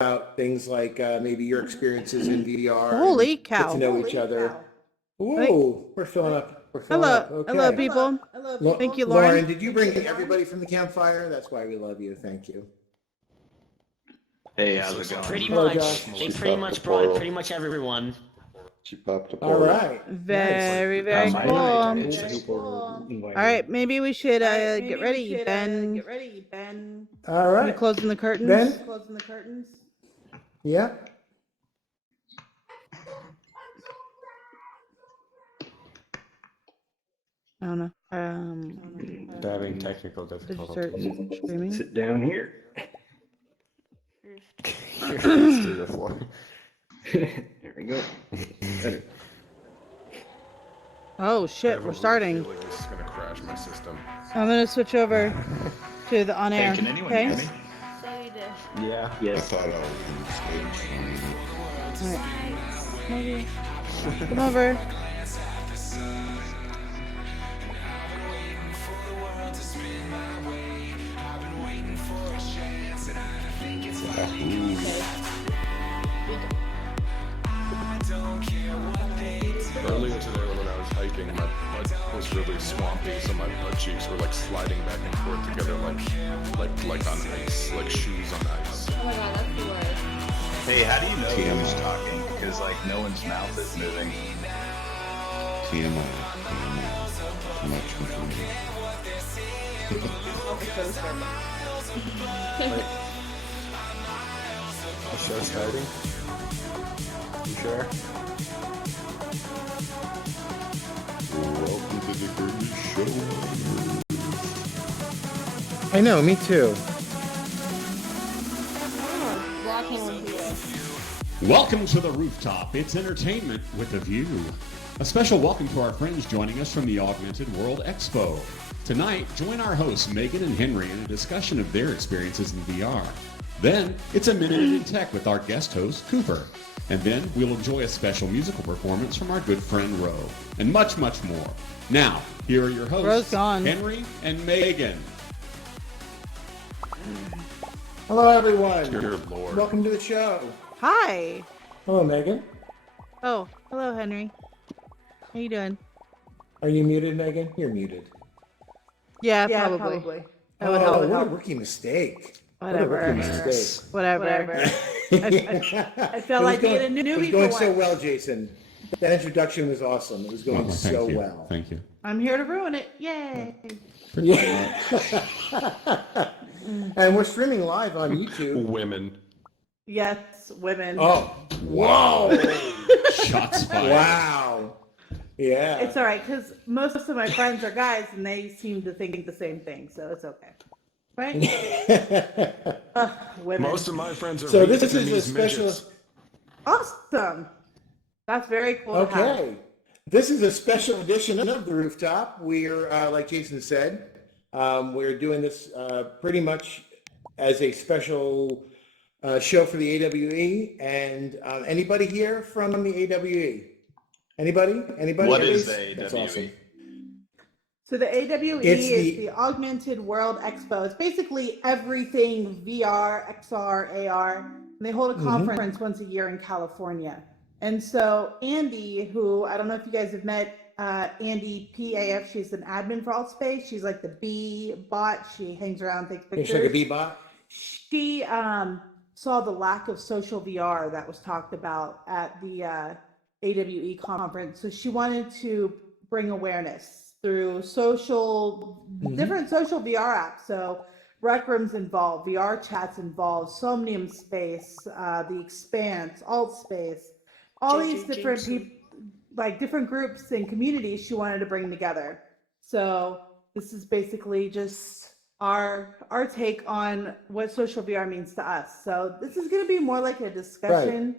about things like maybe your experiences in VR. Holy and cow. Get to know each other. Wait. Whoa, we're filling up. We're filling up. Okay. Hello, people. Thank you, Lauren. Lauren, did you bring everybody from the campfire? That's why we love you. Thank you. Hey, how's it going? Pretty Hello, much. Josh. They pretty much brought pretty much everyone. She popped a All portal. right. Very, Nice. very cool. All All right, maybe we should get ready. Ben, All you right. closing the curtains? Ben? Yeah. I don't know. Having technical Did you difficulties. start streaming? Sit down here. Let's do the floor. There we go. Better. Oh shit, we're starting. Like this is gonna crash my system. I'm gonna switch over to the on air. Hey, can anyone Okay. hear me? So you did. Yeah. I Yes. thought I was on stage. All right. Come over. Earlier today when I was hiking, my butt was really swampy, so my butt cheeks were like sliding back and forth together like on ice, like shoes on ice. Oh my god, that's the worst. Hey, how do you know who's talking? Because like no one's mouth is moving. TMI. Much information. The show starting? You sure? Welcome to the Curtis Show. I know. Me too. Walking with you. Welcome to the Rooftop. It's entertainment with a view. A special welcome to our friends joining us from the Augmented World Expo. Tonight, join our hosts Megan and Henry in a discussion of their experiences in VR. Then, it's a Minute in Tech with our guest host, Cooper. And then, we'll enjoy a special musical performance from our good friend, Ro. And much, much more. Now, here are your hosts, Ro's gone. Henry and Megan. Hello, everyone. Dear Lord. Welcome to the show. Hi. Hello, Megan. Oh, hello, Henry. How you doing? Are you muted, Megan? You're muted. Yeah, probably. That would Oh, help. what a rookie mistake. Whatever. What a rookie mistake. Whatever. I felt like being a It was newbie going for so once. well, Jason. That introduction was awesome. It was going Thank so you. well. Thank you. I'm here to ruin it. Yay. Yeah. And we're streaming live on YouTube. Women. Yes, women. Oh, whoa. Shots fired. Wow. Yeah. It's all right, because most of my friends are guys, and they seem to think the same thing, so it's okay. Right? Ugh, women. Most of my friends are So this is a Vietnamese special. midgets. Awesome. That's very cool to have. Okay. This is a special edition of the Rooftop. We're, like Jason said, we're doing this pretty much as a special show for the AWE. And anybody here from the AWE? Anybody? Anybody? What at is least? the That's AWE? awesome. So the AWE It's is the- the Augmented World Expo. It's basically everything VR, XR, AR. And they hold a conference once a year in California. And so Andy, who I don't know if you guys have met, Andy PAF, she's an admin for Altspace. She's like the bee bot. She hangs around, takes pictures. She's like a bee-bot. She saw the lack of social VR that was talked about at the AWE conference. So she wanted to bring awareness through different social VR apps. So Rec Room's involved, VR Chat's involved, Somnium Space, The Expanse, Altspace, all these different people, like different groups and communities she wanted to bring together. So this is basically just our take on what social VR means to us. So this is going to be more like a discussion,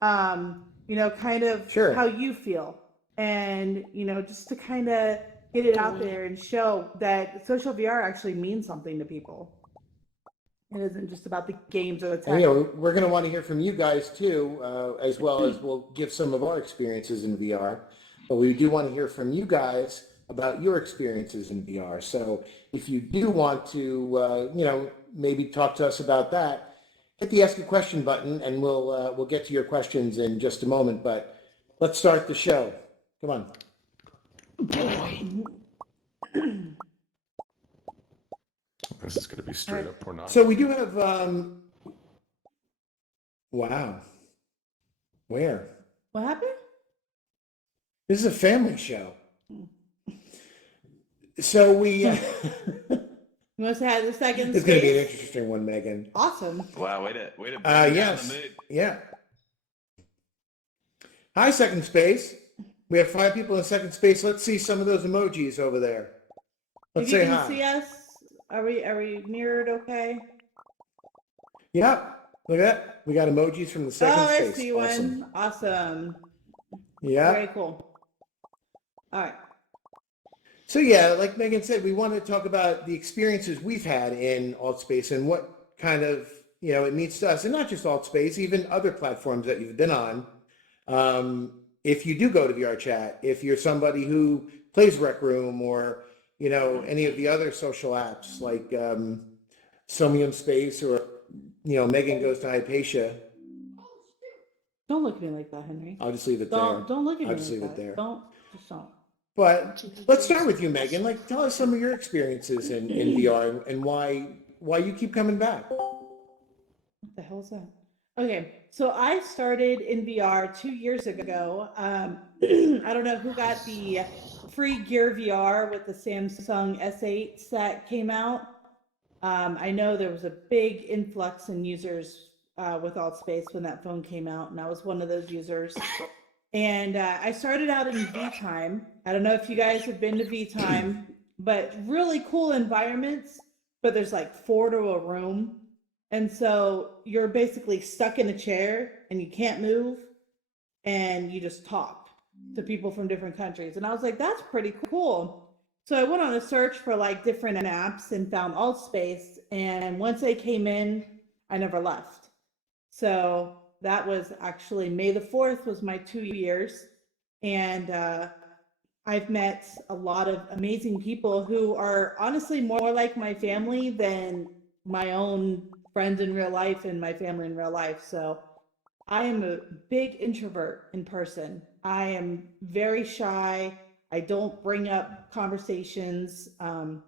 kind of Sure. how you feel, and just to kind of get it out there and show that social VR actually means something to people. It isn't just about the games or the tech. And, we're going to want to hear from you guys too, as well as we'll give some of our experiences in VR. But we do want to hear from you guys about your experiences in VR. So if you do want to, maybe talk to us about that, hit the ask a question button, and we'll get to your questions in just a moment. But let's start the show. Come on. This is gonna be straight up pornography. So we do have. Wow. Where? What happened? This is a family show. So we. You must have had the second It's going to be an space. interesting one, Megan. Awesome. Wow, way to bring down Yes. the mood. Yeah. Hi, second space. We have 5 people in second space. Let's see some of those emojis over there. Let's if you say can hi. see us, are we mirrored okay? Yep. Look at that. We got emojis from the second Oh, I space. see Awesome. one. Awesome. Yeah. Very cool. All right. So yeah, like Megan said, we want to talk about the experiences we've had in AltSpace and what kind of, it means to us, and not just AltSpace, even other platforms that you've been on. If you do go to VR Chat, if you're somebody who plays Rec Room or, any of the other social apps like Somium Space or, Megan Goes to Hypatia. Don't look at me like that, Henry. I'll just leave it there. Don't look at I'll me just like leave it that. there. Don't. But let's start with you, Megan. Like, tell us some of your experiences in VR and why you keep coming back. What the hell is that? Okay, so I started in VR 2 years ago. I don't know who got the free Gear VR with the Samsung S8s that came out. I know there was a big influx in users with AltSpace when that phone came out, and I was one of those users. And I started out in V-Time. I don't know if you guys have been to V-Time, but really cool environments, but there's like 4 to a room. And so you're basically stuck in a chair and you can't move and you just talk to people from different countries. And I was like, that's pretty cool. So I went on a search for like different apps and found AltSpace. And once they came in, I never left. So that was actually May the 4th was my 2 years. And I've met a lot of amazing people who are honestly more like my family than my own friends in real life and my family in real life. So I am a big introvert in person. I am very shy. I don't bring up conversations. And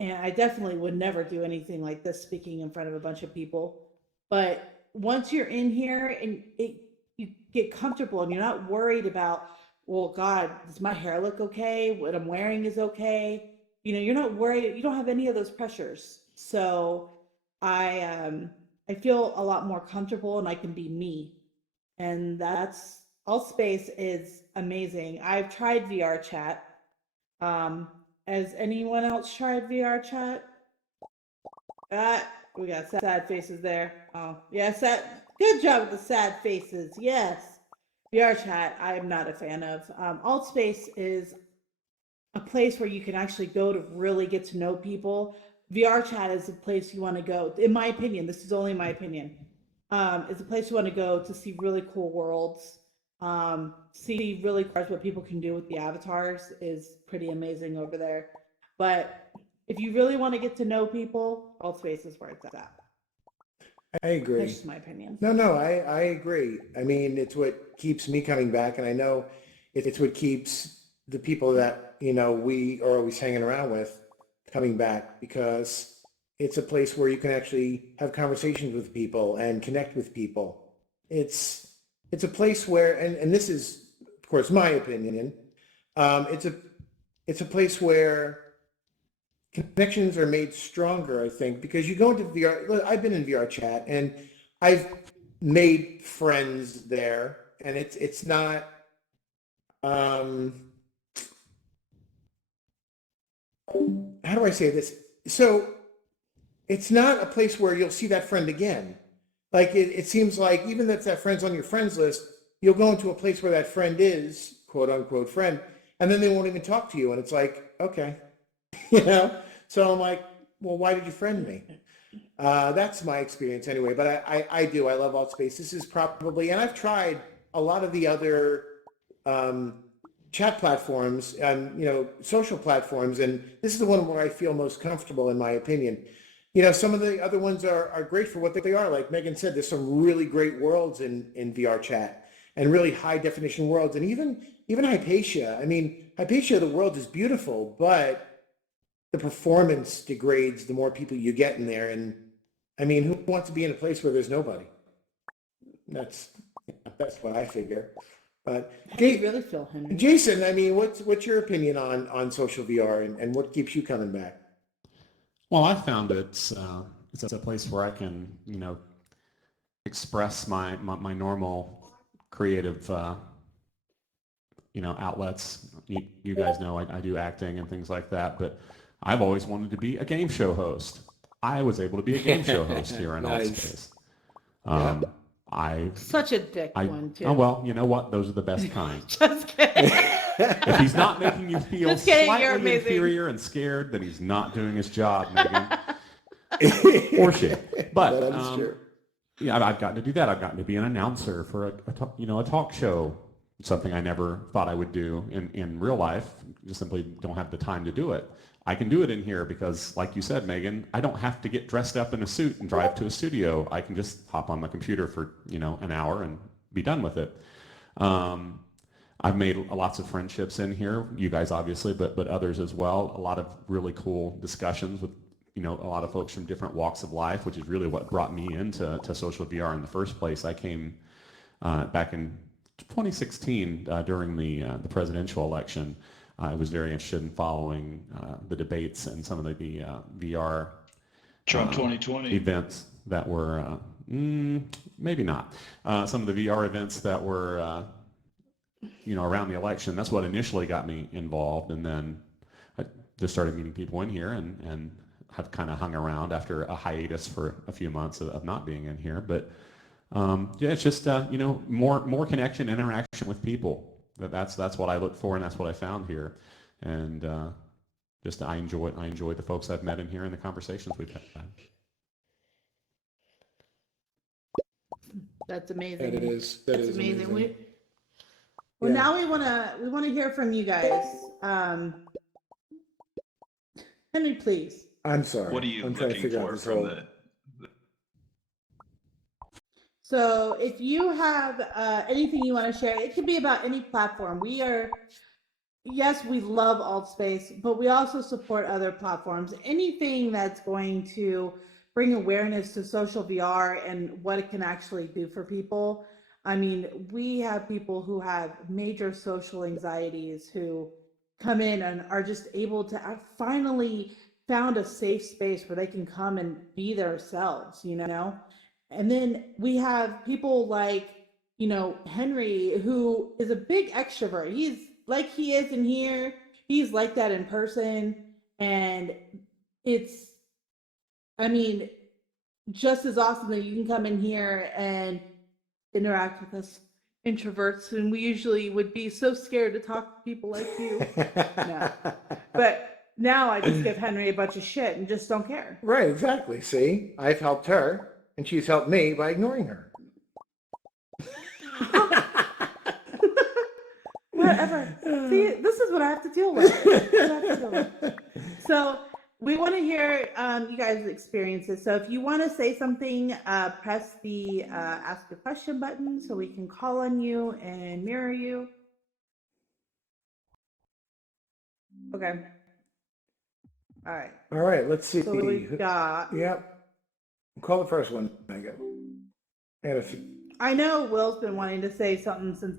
I definitely would never do anything like this, speaking in front of a bunch of people. But once you're in here and you get comfortable and you're not worried about, well, God, does my hair look okay? What I'm wearing is okay. You're not worried. You don't have any of those pressures. So I feel a lot more comfortable and I can be me. And AltSpace is amazing. I've tried VR Chat. Has anyone else tried VR Chat? We got sad faces there. Oh, yes, good job with the sad faces. Yes. VR Chat, I am not a fan of. AltSpace is a place where you can actually go to really get to know people. VR Chat is a place you want to go. In my opinion, this is only my opinion. It's a place you want to go to see really cool worlds. See really cars, what people can do with the avatars is pretty amazing over there. But if you really want to get to know people, AltSpace is where it's at. I agree. That's just my opinion. No, I agree. I mean, it's what keeps me coming back, and I know it's what keeps the people that, we are always hanging around with coming back, because it's a place where you can actually have conversations with people and connect with people. It's a place where, and this is, of course, my opinion, it's a place where connections are made stronger, I think, because you go into VR. I've been in VR Chat and I've made friends there, and it's not. How do I say this? So it's not a place where you'll see that friend again. Like it seems like even if that friend's on your friends list, you'll go into a place where that friend is, quote unquote friend, and then they won't even talk to you. And it's like, okay, So I'm like, well, why did you friend me? That's my experience anyway. But I do. I love AltSpace. This is probably, and I've tried a lot of the other chat platforms and social platforms, and this is the one where I feel most comfortable, in my opinion. some of the other ones are great for what they are. Like Megan said, there's some really great worlds in VR chat and really high definition worlds. And even Hypatia. I mean, Hypatia, the world is beautiful, but the performance degrades the more people you get in there. And I mean, who wants to be in a place where there's nobody? That's what I figure. But How do you really feel, Henry? Jason, I mean, what's your opinion on social VR and what keeps you coming back? Well, I found it's a place where I can, express my normal creative, outlets. You guys know I do acting and things like that, but I've always wanted to be a game show host. I was able to be a game show host here in Nice. Altspace. Such a dick one, too. Oh, well, you know what? Those are the best kind. Just kidding. If he's not making you feel Just kidding, you're slightly amazing. inferior and scared, then he's not doing his job, Megan. Or she. But That is true. yeah, I've gotten to do that. I've gotten to be an announcer for a talk show. Something I never thought I would do in real life. Just simply don't have the time to do it. I can do it in here because, like you said, Megan, I don't have to get dressed up in a suit and drive to a studio. I can just hop on my computer for an hour and be done with it. I've made lots of friendships in here. You guys obviously, but others as well. A lot of really cool discussions with a lot of folks from different walks of life, which is really what brought me into social VR in the first place. I came back in 2016 during the presidential election. I was very interested in following the debates and some of the VR Trump 2020 events that were maybe not some of the VR events that were around the election. That's what initially got me involved, and then I just started meeting people in here and have kind of hung around after a hiatus for a few months of not being in here. But yeah, it's just more connection, interaction with people. That's what I look for, and that's what I found here. And I enjoy the folks I've met in here and the conversations we've had. That's amazing. That is That's amazing. amazing. Now we wanna hear from you guys. Henry, please. I'm sorry. What are you I'm trying to looking figure out for this from whole. the So if you have anything you want to share, it could be about any platform. We love Altspace, but we also support other platforms. Anything that's going to bring awareness to social VR and what it can actually do for people. I mean, we have people who have major social anxieties who come in and are just able to finally found a safe space where they can come and be themselves, And then we have people like, Henry, who is a big extrovert. He's like he is in here. He's like that in person. And it's, just as awesome that you can come in here and interact with us introverts. And we usually would be so scared to talk to people like you. No. But now I just give Henry a bunch of shit and just don't care. Right, exactly. See, I've helped her, and she's helped me by ignoring her. Whatever. See, this is what I have to deal with. So we want to hear you guys' experiences. So if you want to say something, press the ask a question button so we can call on you and mirror you. Okay. All right. All right, let's see. So we got. Yep. Call the first one, Megan. And if I know Will's been wanting to say something since.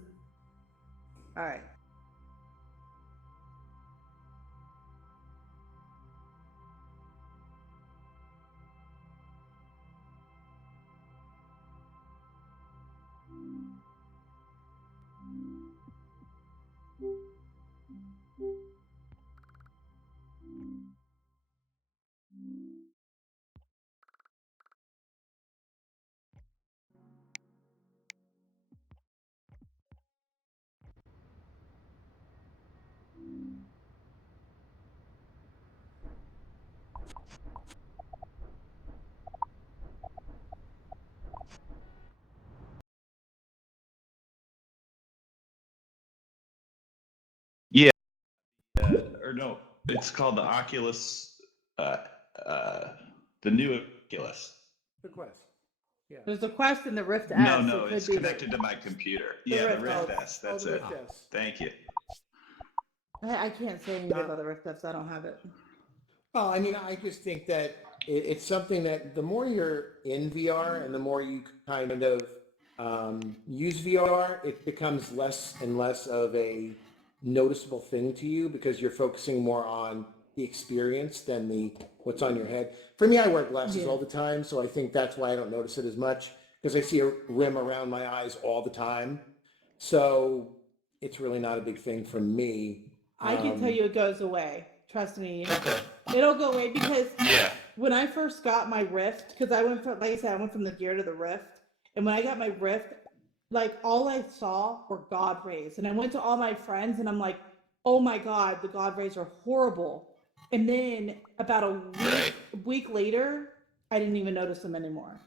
All right. or no, it's called the Oculus. The new Oculus. The Quest. Yeah. There's a Quest in the Rift S. No, so no, it could it's be connected to my computer. the Yeah, the Rift Rift S. S. That's Oh, the it. Rift S. Thank you. I can't say anything about the Rift S. I don't have it. Well, I mean, I just think that it's something that the more you're in VR and the more you kind of use VR, it becomes less and less of a noticeable thing to you because you're focusing more on the experience than the what's on your head. For me, I wear glasses all the time, so I think that's why I don't notice it as much because I see a rim around my eyes all the time. So it's really not a big thing for me. I can tell you it goes away. Trust me. It'll go away because Yeah. when I first got my Rift, because I went from, like I said, I went from the Gear to the Rift. And when I got my Rift, like all I saw were God rays. And I went to all my friends and I'm like, oh my God, the God rays are horrible. And then about a week later, I didn't even notice them anymore.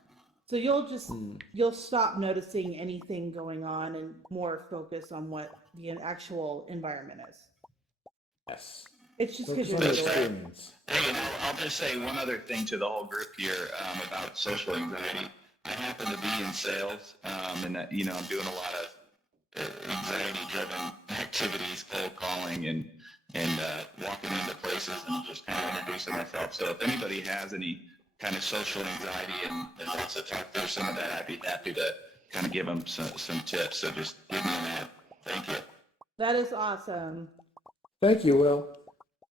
So you'll stop noticing anything going on and more focus on what the actual environment is. Yes. It's just because Focus you're on the doing it. experience. Hey, and I'll just say one other thing to the whole group here about social anxiety. I happen to be in sales, and that, you know, I'm doing a lot of anxiety-driven activities, cold calling, and walking into places and just kind of introducing myself. So if anybody has any kind of social anxiety and wants to talk through some of that, I'd be happy to kind of give them some tips. So just give me an ad. Thank you. That is awesome. Thank you, Will.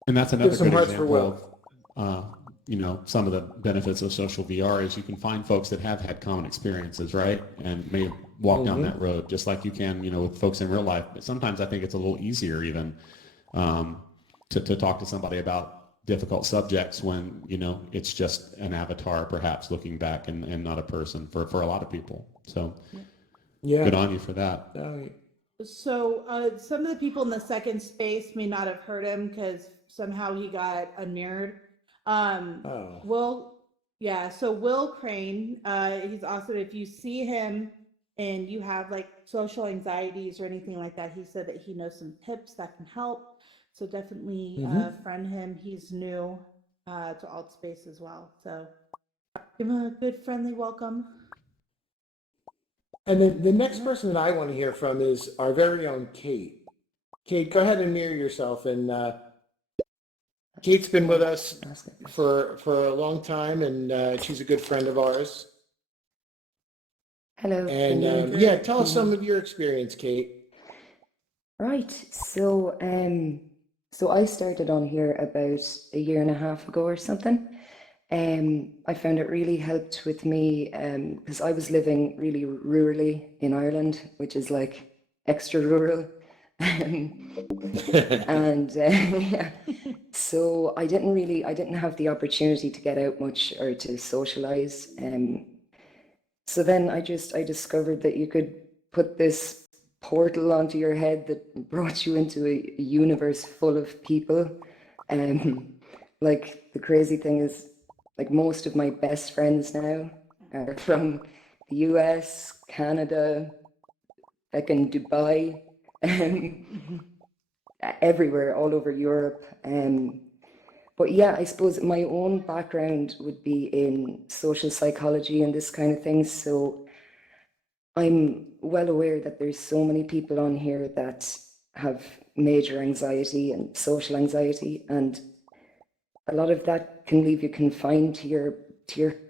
And that's another Give some good hearts for example of, you know, some of the benefits of social VR is you can find folks that have had common experiences, right? And may walk down that road just like you can, you know, with folks in real life. But sometimes I think it's a little easier even to talk to somebody about difficult subjects when, you know, it's just an avatar perhaps looking back and not a person for a lot of people. So good on you for that. So some of the people in the second space may not have heard him because somehow he got unmirrored. So Will Crane, he's awesome. If you see him and you have like social anxieties or anything like that, he said that he knows some tips that can help. So definitely friend him. He's new to Alt Space as well. So give him a good friendly welcome. And then the next person that I want to hear from is our very own Kate. Kate, go ahead and mirror yourself. And Kate's been with us for a long time, and she's a good friend of ours. Hello. And tell us some of your experience, Kate. Right. So I started on here about a year and a half ago or something. I found it really helped with me because I was living really rurally in Ireland, which is like extra rural. And yeah, so I didn't have the opportunity to get out much or to socialize. So then I discovered that you could put this portal onto your head that brought you into a universe full of people. Like the crazy thing is, like most of my best friends now are from the US, Canada, fucking Dubai, everywhere, all over Europe. But yeah, I suppose my own background would be in social psychology and this kind of thing. So I'm well aware that there's so many people on here that have major anxiety and social anxiety, and a lot of that can leave you confined to your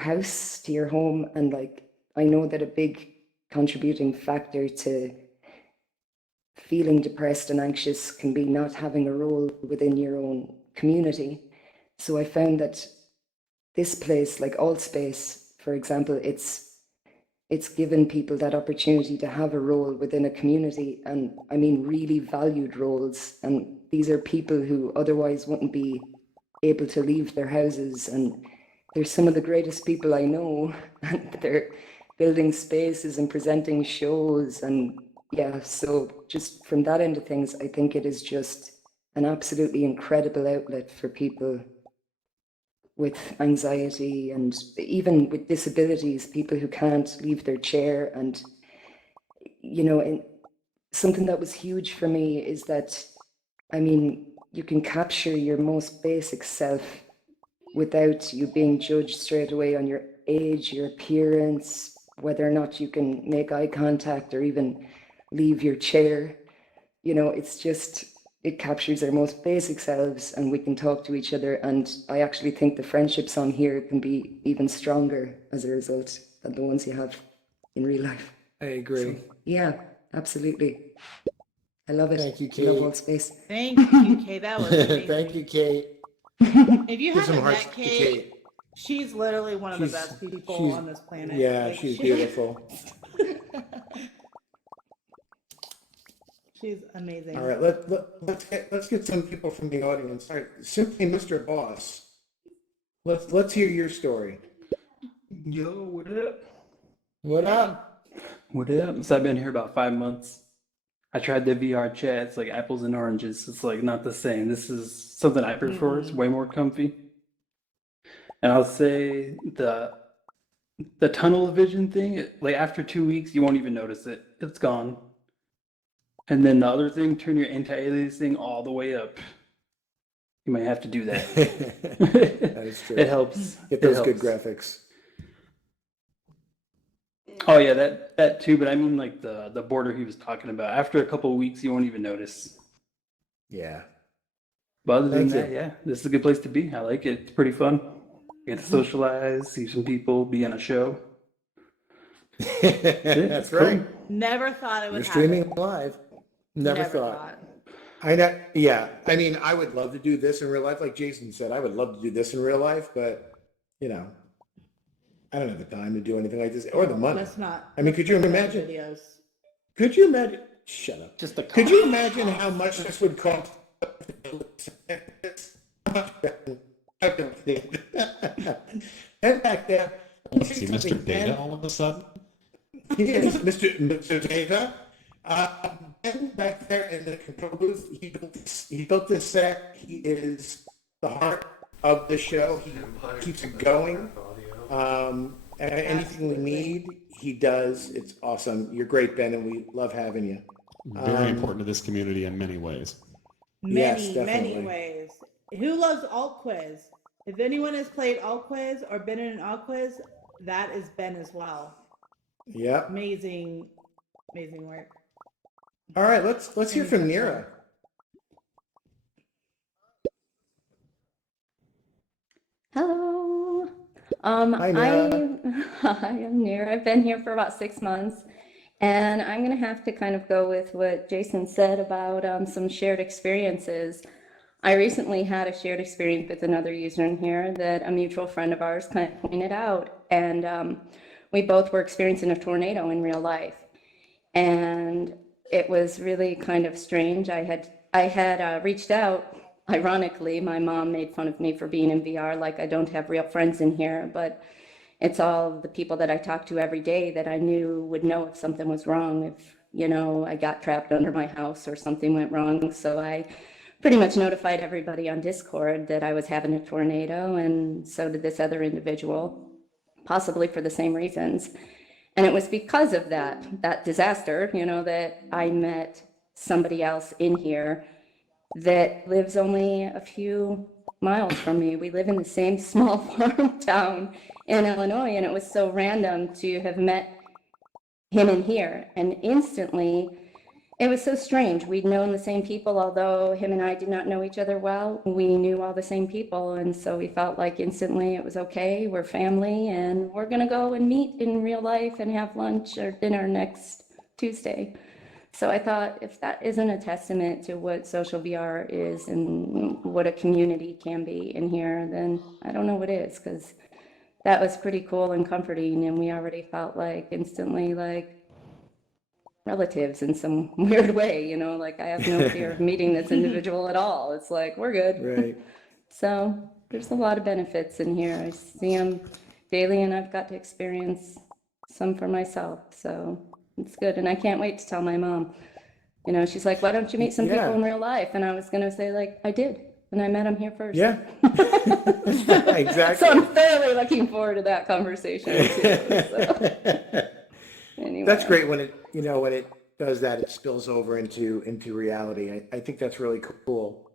house, to your home. And like, I know that a big contributing factor to feeling depressed and anxious can be not having a role within your own community. So I found that this place, like Alt Space, for example, it's given people that opportunity to have a role within a community, and I mean really valued roles. And these are people who otherwise wouldn't be able to leave their houses, and they're some of the greatest people I know, and they're building spaces and presenting shows. And yeah, so just from that end of things, I think it is just an absolutely incredible outlet for people with anxiety and even with disabilities, people who can't leave their chair. And you know, and something that was huge for me is that, I mean, you can capture your most basic self without you being judged straight away on your age, your appearance, whether or not you can make eye contact or even leave your chair. You know, it's just, it captures our most basic selves and we can talk to each other. And I actually think the friendships on here can be even stronger as a result than the ones you have in real life. I agree. So, yeah, absolutely. I love it. Thank you, I love Kate. all space. Thank you, Kay. That was amazing. Thank you, Kate. If you Give some haven't hearts met to Kate, Kate. she's literally one of the She's- best people she's- on this planet. Yeah, Like, she's beautiful. She's amazing. All right, let's get some people from the audience. All right, simply Mr. Boss. Let's hear your story. Yo, what up? What up? What up? So I've been here about 5 months. I tried the VR chat. It's like apples and oranges. It's like not the same. This is something I prefer. It's way more comfy. And I'll say the tunnel vision thing, like after 2 weeks, you won't even notice it. It's gone. And then the other thing, turn your anti-aliasing all the way up. You might have to do that. That is true. It helps. Get It those good helps. graphics. Oh yeah, that too. But I mean, like the border he was talking about. After a couple of weeks, you won't even notice. Yeah. But other than Thank that, you. yeah, this is a good place to be. I like it. It's pretty fun. Get to socialize, see some people, be on a show. That's cool. right. Never thought it would You're happen. streaming live. Never thought. I know. Yeah. I mean, I would love to do this in real life. Like Jason said, I would love to do this in real life, but you know, I don't have the time to do anything like this or the money. Let's not. I mean, could you let's not imagine? Videos. Could you imagine? Shut up. Just the Could you imagine how much this would cost? And back there, See Mr. Data all of a sudden? he is Mr. Data. Ben back there in the control booth, he built this set. He is the heart of the show. He keeps it going. Anything we need, he does. It's awesome. You're great, Ben, and we love having you. Very important to this community in many ways. Yes, Many definitely. ways. Who loves alt quiz? If anyone has played alt quiz or been in an alt quiz, that is Ben as well. Yep. Amazing work. All right, let's hear from Nira. Hello. Hi, Nira. Hi, I'm Nira. I've been here for about 6 months, and I'm going to have to kind of go with what Jason said about some shared experiences. I recently had a shared experience with another user in here that a mutual friend of ours kind of pointed out, and we both were experiencing a tornado in real life, and it was really kind of strange. I had reached out. Ironically, my mom made fun of me for being in VR, like I don't have real friends in here, but it's all the people that I talk to every day that I knew would know if something was wrong, if, you know, I got trapped under my house or something went wrong. So I pretty much notified everybody on Discord that I was having a tornado, and so did this other individual, possibly for the same reasons. And it was because of that disaster, you know, that I met somebody else in here that lives only a few miles from me. We live in the same small farm town in Illinois, and it was so random to have met him in here. And instantly, it was so strange. We'd known the same people, although him and I did not know each other well. We knew all the same people, and so we felt like instantly it was okay. We're family, and we're gonna go and meet in real life and have lunch or dinner next Tuesday. So I thought, if that isn't a testament to what social VR is and what a community can be in here, then I don't know what is, because that was pretty cool and comforting, and we already felt like instantly like relatives in some weird way, you know, like I have no fear of meeting this individual at all. It's like, we're good. Right. So there's a lot of benefits in here. I see them daily, and I've got to experience some for myself. So it's good. And I can't wait to tell my mom. You know, she's like, why don't you meet some people in real life? And I was going to say, like, I did. And I met them here first. Yeah. Exactly. So I'm thoroughly looking forward to that conversation too. So. Anyway. That's great when it does that, it spills over into reality. I think that's really cool,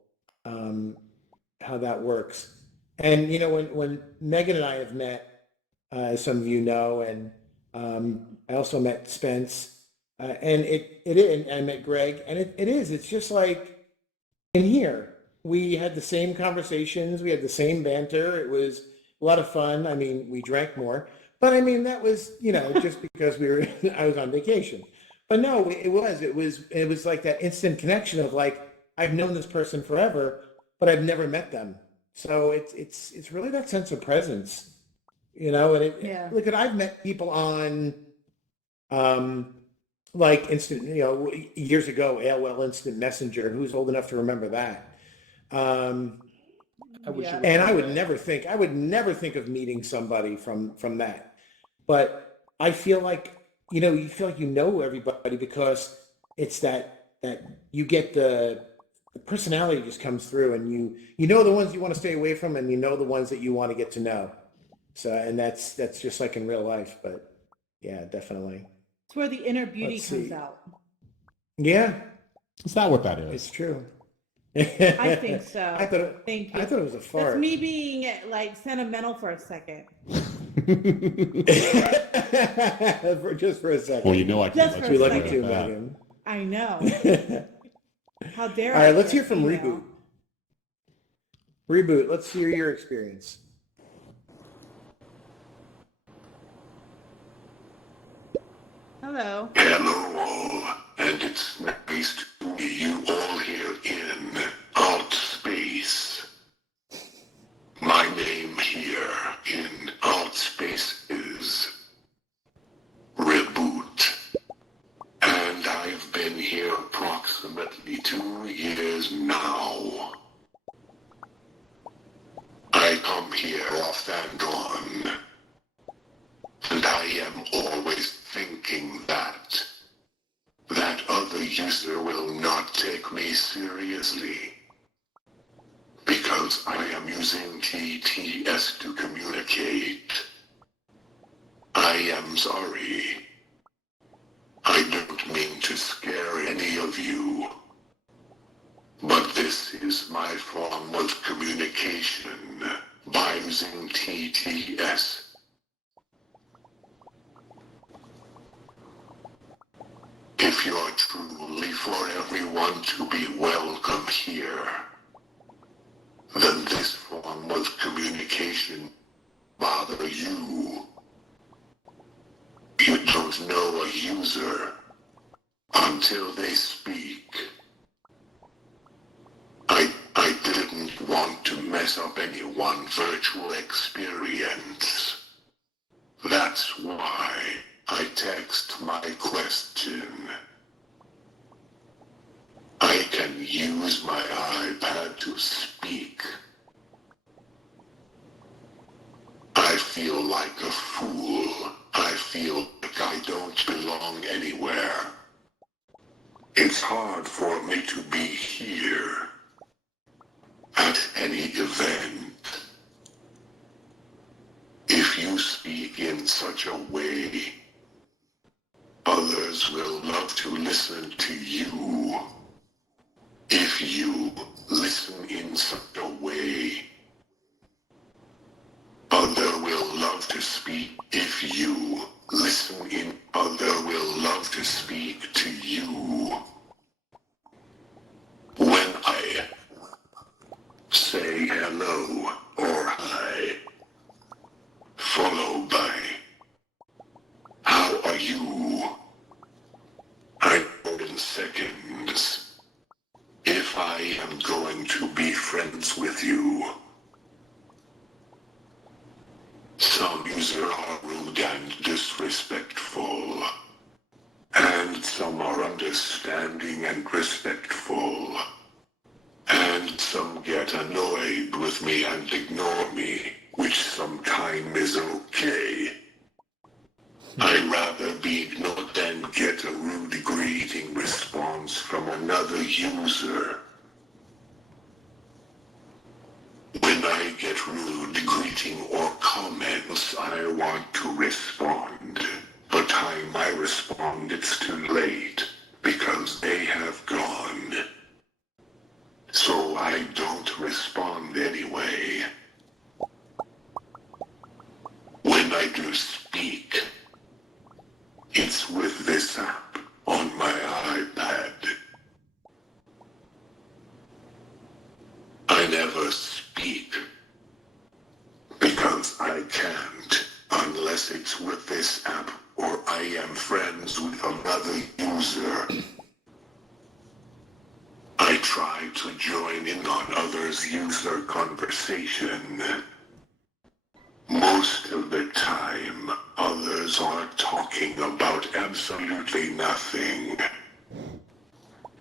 how that works. And, you know, when Megan and I have met, as some of you know, and I also met Spence, and and I met Greg, and it's just like in here. We had the same conversations, we had the same banter. It was a lot of fun. I mean, we drank more, but I mean, that was, you know, just because I was on vacation. But no, it was like that instant connection of like, I've known this person forever, but I've never met them. So it's really that sense of presence, you know, and Yeah. look at, I've met people on, like instant, you know, years ago, AOL Instant Messenger, who's old enough to remember that. I wish Yeah. it was And like I would never think of meeting somebody from that. But I feel like, you know, you feel like you know everybody because it's that you get the personality just comes through, and you know the ones you want to stay away from, and you know the ones that you want to get to know. So, and that's just like in real life, but yeah, definitely. It's where the inner beauty Let's comes see. out. Yeah, Is that what that it's is? true. I think so. I thought Thank you. I thought it was a fart. That's me being like sentimental for a second. Just for a second. Well, you know I can't Just let for you a get away lucky second. with too, that. Megan. I know. How dare All I? right, let's for a hear from female. Reboot. Let's hear your experience. Hello. Hello all, and it's nice to meet you all here in Alt Space. My name here in Alt Space is Reboot, and I've been here approximately 2 years now. I come here off and on, and I am always thinking that other user will not take me seriously, because I am using TTS to communicate. I am sorry. I don't mean to scare any of you, but this is my form of communication by using TTS. If you're truly for everyone to be welcome here, then this form of communication bother you. You don't know a user until they speak. I didn't want to mess up anyone's virtual experience. That's why I text my question. I can use my iPad to speak. I feel like a fool. I feel like I don't belong anywhere. It's hard for me to be here at any event. If you speak in such a way, others will love to listen to you. If you listen in such a way, other will love to speak. If you listen in, other will love to speak to you. When I say hello or hi, followed by how are you, I know in seconds if I am going to be friends with you. Some users are rude and disrespectful, and some are understanding and respectful, and some get annoyed with me and ignore me, which sometimes is okay. I'd rather be ignored than get a rude greeting response from another user. When I get rude greeting or comments, I want to respond. But time I respond, it's too late, because they have gone. So I don't respond anyway. never speak. Because I can't, unless it's with this app or I am friends with another user. I try to join in on others' user conversation. Most of the time, others are talking about absolutely nothing.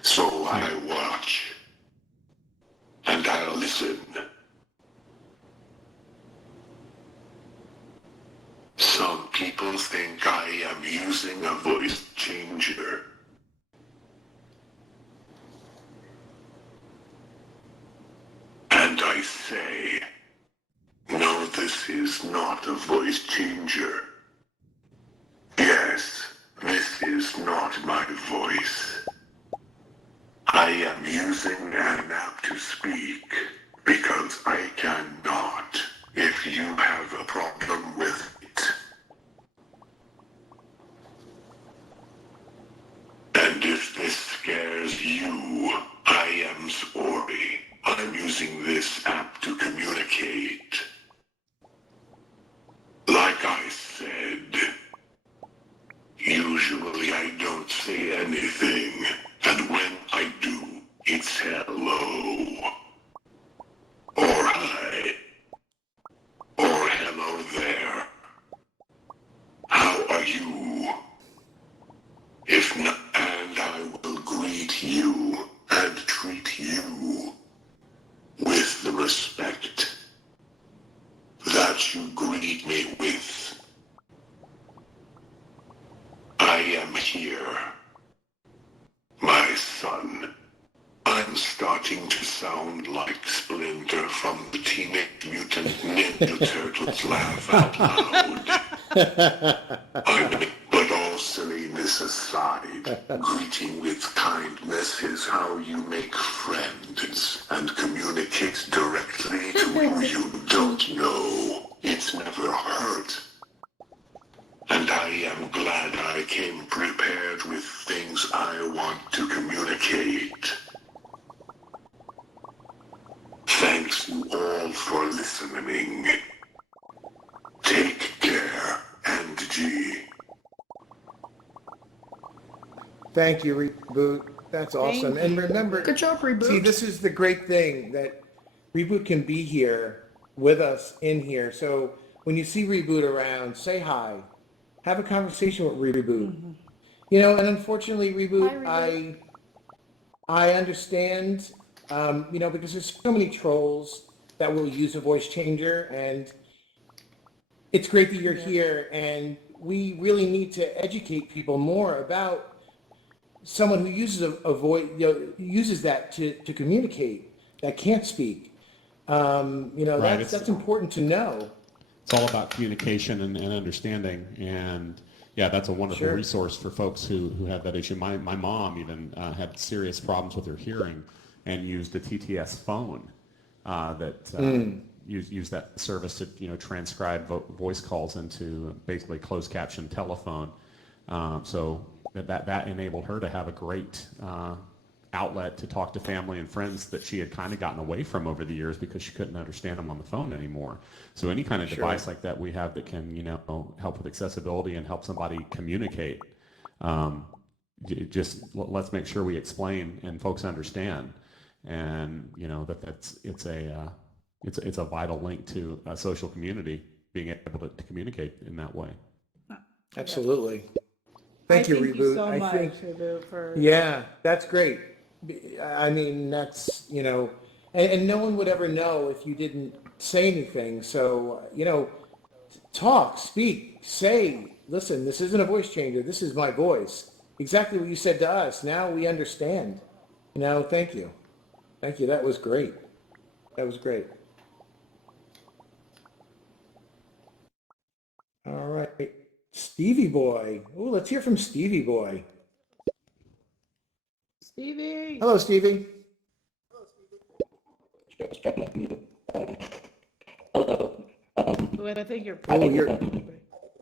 So I watch. And I listen. Some people think I am using a voice changer. And I say, no, this is not a voice changer. Yes, this is not my voice. I am using an app to speak because I cannot. If you have a problem with it. And if this scares you, I am sorry. I'm using this app to communicate. Like I said, usually I don't say anything, and when I do, it's hello, or hi, or hello there. How are you? If not, and I will greet you and treat you with the respect that you greet me with. I am here, my son. I'm starting to sound like Splinter from the Teenage Mutant Ninja Turtles laugh out loud. But all silliness aside, greeting with kindness is how you make friends and communicate directly to who you don't know. It's never hurt. And I am glad I came prepared with things I want to communicate. Thanks you all for listening. Take care, and G. Thank you, Reboot. That's awesome. And remember, Good job, Reboot. see, this is the great thing that Reboot can be here with us in here. So when you see Reboot around, say hi. Have a conversation with Reboot. You know, and unfortunately, Reboot, I understand, you know, because there's so many trolls that will use a voice changer, and it's great that you're here, and we really need to educate people more about someone who uses a voice, you know, uses that to communicate, that can't speak. You know, Right, that's important to know. It's all about communication and understanding, and yeah, that's a wonderful resource for folks who have that issue. My mom even had serious problems with her hearing and used a TTS phone that used that service to, you know, transcribe voice calls into basically closed caption telephone. So that enabled her to have a great outlet to talk to family and friends that she had kind of gotten away from over the years because she couldn't understand them on the phone anymore. So any kind of device like that we have that can, you know, help with accessibility and help somebody communicate, just let's make sure we explain and folks understand, and you know it's a vital link to a social community, being able to communicate in that way. Absolutely. Thank you, Reboot. You so much, Reboot, for that's great. I mean, that's, you know, and no one would ever know if you didn't say anything. So, you know, talk, speak, say, listen, this isn't a voice changer. This is my voice. Exactly what you said to us. Now we understand. You know, thank you. Thank you. That was great. That was great. All right. Stevie Boy. Oh, let's hear from Stevie Boy. Stevie. Hello, Stevie. I think you're.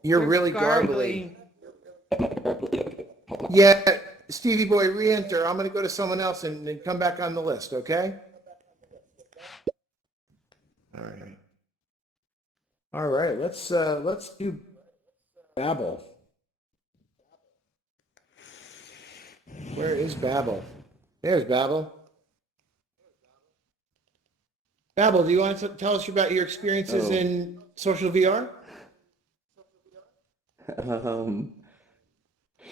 You're really garbly. Yeah, Stevie Boy, re-enter. I'm going to go to someone else and then come back on the list, okay? All right. All right. Let's do Babel. Where is Babel? There's Babel. Babel, do you want to tell us about your experiences in social VR?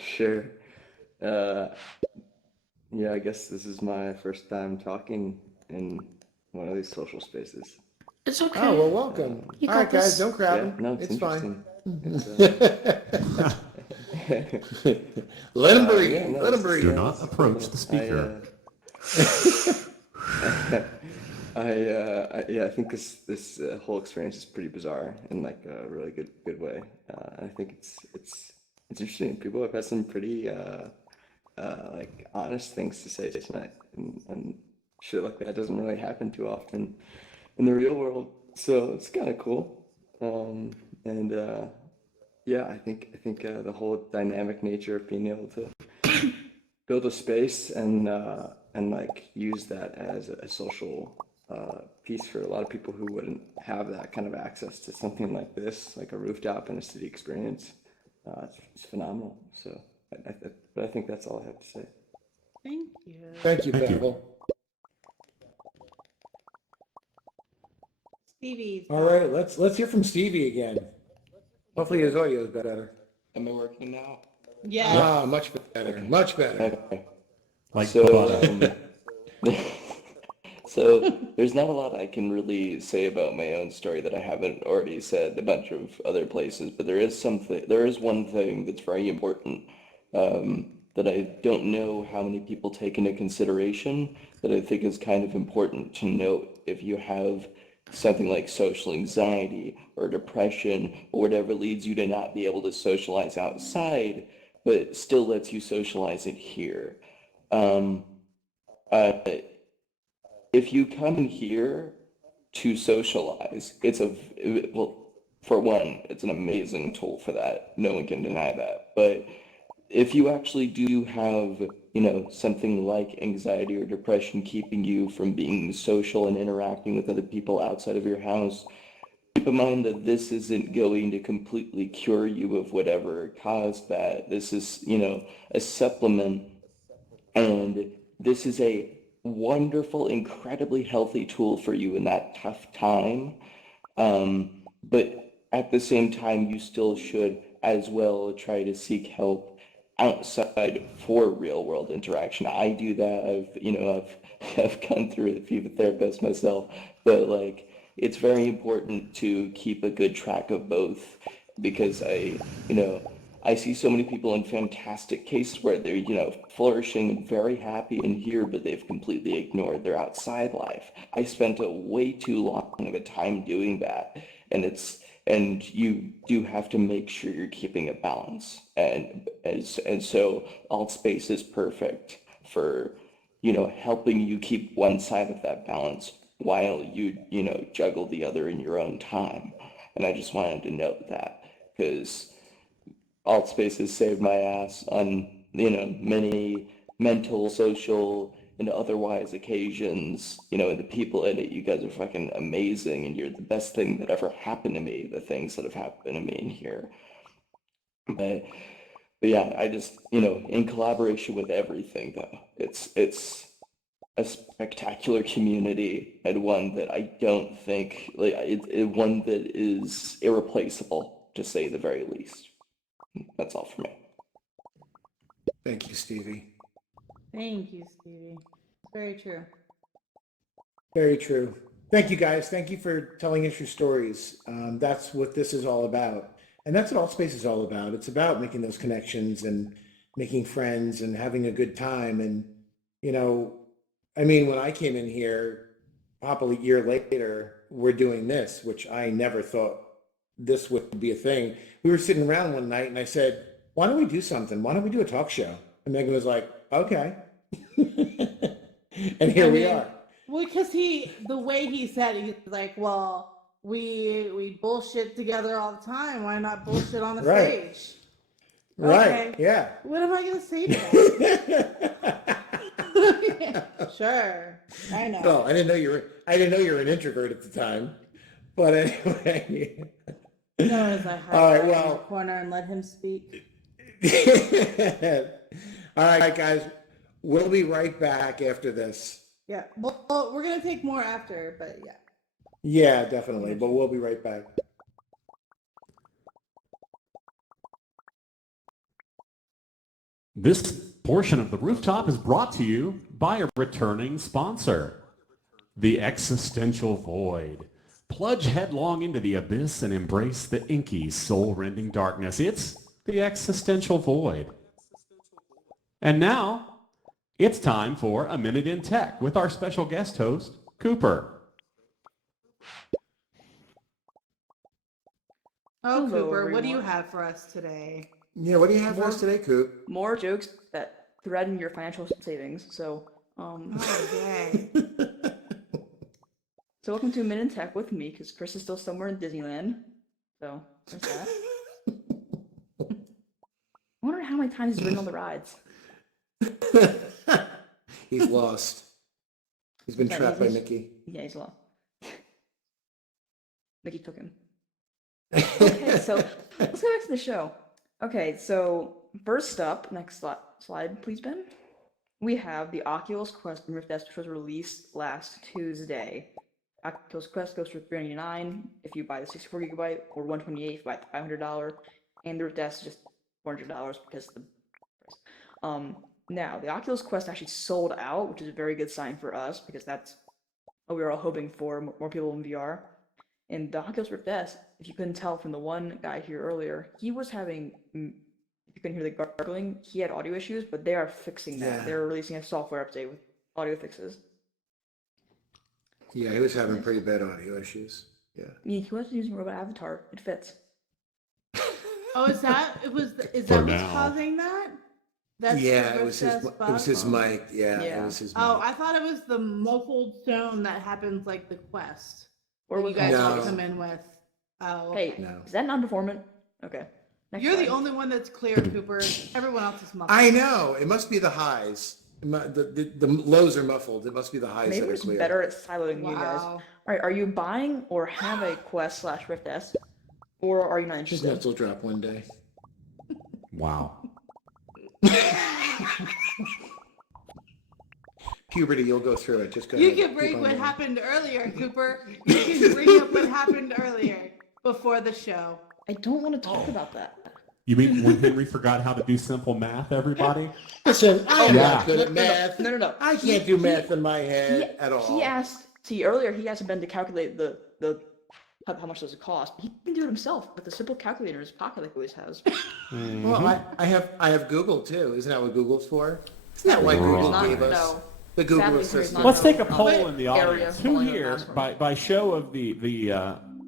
Sure. Yeah, I guess this is my first time talking in one of these social spaces. It's okay. Oh, well, welcome. You All got right, guys, this. don't grab Yeah, him. no, it's fine. interesting. Let him breathe. Yeah, no, Let him this is- breathe. Do not approach the speaker. I think this whole experience is pretty bizarre in like a really good way. I think it's interesting. People have had some pretty like honest things to say tonight, and shit like that doesn't really happen too often in the real world. So it's kind of cool. Yeah, I think the whole dynamic nature of being able to build a space and like use that as a social piece for a lot of people who wouldn't have that kind of access to something like this, like a rooftop and a city experience. It's phenomenal. So but I think that's all I have to say. Thank you. Thank you, Thank you. Babel. Stevie's All right, let's hear from Stevie again. Hopefully his audio is better. Am I working now? Yeah. Ah, much better. Much better. Okay. Like So, butter. so there's not a lot I can really say about my own story that I haven't already said a bunch of other places, but there is one thing that's very important that I don't know how many people take into consideration that I think is kind of important to note if you have something like social anxiety or depression or whatever leads you to not be able to socialize outside, but still lets you socialize it here. If you come in here to socialize, well, for one, it's an amazing tool for that. No one can deny that. But if you actually do have, something like anxiety or depression keeping you from being social and interacting with other people outside of your house, keep in mind that this isn't going to completely cure you of whatever caused that. This is, a supplement, and this is a wonderful, incredibly healthy tool for you in that tough time. But at the same time, you still should as well try to seek help outside for real world interaction. I do that. I've gone through a few therapists myself, but like it's very important to keep a good track of both because I see so many people in fantastic cases where they're, flourishing and very happy in here, but they've completely ignored their outside life. I spent a way too long of a time doing that, and you do have to make sure you're keeping a balance. And so Alt Space is perfect for, helping you keep one side of that balance while you juggle the other in your own time. And I just wanted to note that because Alt Space has saved my ass on, many mental, social, and otherwise occasions. And the people in it, you guys are fucking amazing, and you're the best thing that ever happened to me, the things that have happened to me in here. But yeah, I just, in collaboration with everything, though, it's a spectacular community and one that I don't think, one that is irreplaceable, to say the very least. That's all for me. Thank you, Stevie. Thank you, Stevie. Very true. Very true. Thank you, guys. Thank you for telling us your stories. That's what this is all about. And that's what Alt Space is all about. It's about making those connections and making friends and having a good time. And, when I came in here, probably a year later, we're doing this, which I never thought this would be a thing. We were sitting around one night and I said, why don't we do something? Why don't we do a talk show? And Megan was like, okay. And here we are. Well, because the way he said it, he's like, well, we bullshit together all the time. Why not bullshit on the Right. stage? Right. Okay. Yeah. What am I going to say to that? Sure. I know. No, I didn't know you were an introvert at the time. But anyway. No, as I hide All right, in the well. corner and let him speak. All right, guys. We'll be right back after this. Yeah. Well, we're gonna take more after, but yeah. Yeah, definitely. But we'll be right back. This portion of the Rooftop is brought to you by a returning sponsor, the Existential Void. Plunge headlong into the abyss and embrace the inky, soul-rending darkness. It's the Existential Void. And now, it's time for A Minute in Tech with our special guest host, Cooper. Oh, Hello, Cooper, what do you everyone. have for us today? Yeah, what do you have for us today, Coop? More jokes that threaten your financial savings. So, Oh, yay. so welcome to a Minute in Tech with me, because Chris is still somewhere in Disneyland. So, there's that. I wonder how many times he's ridden on the rides. He's lost. He's been Yeah, trapped by Mickey. Yeah, he's lost. Mickey took him. Okay, so let's go back to the show. Okay, so first up, next slide, please, Ben. We have the Oculus Quest Rift S, which was released last Tuesday. Oculus Quest goes for $399 if you buy the 64 gigabyte, or $128 if you buy the $500, and the Rift S is just $400 because of the price. Now, the Oculus Quest actually sold out, which is a very good sign for us because that's what we were all hoping for, more people in VR. And the Oculus Rift S, if you couldn't tell from the one guy here earlier, he was having, if you couldn't hear the gargling, he had audio issues, but they are fixing that. Yeah. They're releasing a software update with audio fixes. Yeah, he was having pretty bad audio issues. Yeah. Yeah, he wasn't using Robot Avatar. It fits. Oh, is that For what's now. causing that? That's Yeah, the it was his. Rift S It was his bug? mic. Yeah, Yeah. it was his mic. Oh, I thought it was the muffled tone that happens like the Quest. Or That was you guys No. would come in with. Oh, Hey, No. is that non-performant? Okay. Next you're the slide. only one that's clear, Cooper. Everyone else is muffled. I know. It must be the highs. The lows are muffled. It must be the highs Maybe that we're are just clear. better at siloing you guys. Wow. All right, are you buying or have a Quest / Rift S, or are you not His interested? nuts will drop one day. Wow. Puberty, you'll go through it. Just go You ahead. can Keep bring on what going. happened earlier, Cooper. You can bring up what happened earlier before the show. I don't want to talk about that. You mean when Henry forgot how to do simple math, everybody? Listen, I'm Yeah. not good at math. No. I can't do math in my head at all. He asked. See, earlier he asked Ben to calculate the how much does it cost. He can do it himself with the simple calculator in his pocket like he always has. Well, I have Google too. Isn't that what Google's for? Isn't that why Google Not- gave us no. the Google Sadly, Henry's Assistant? not Let's take a But- poll in the area audience. Who falling on here, the by show of the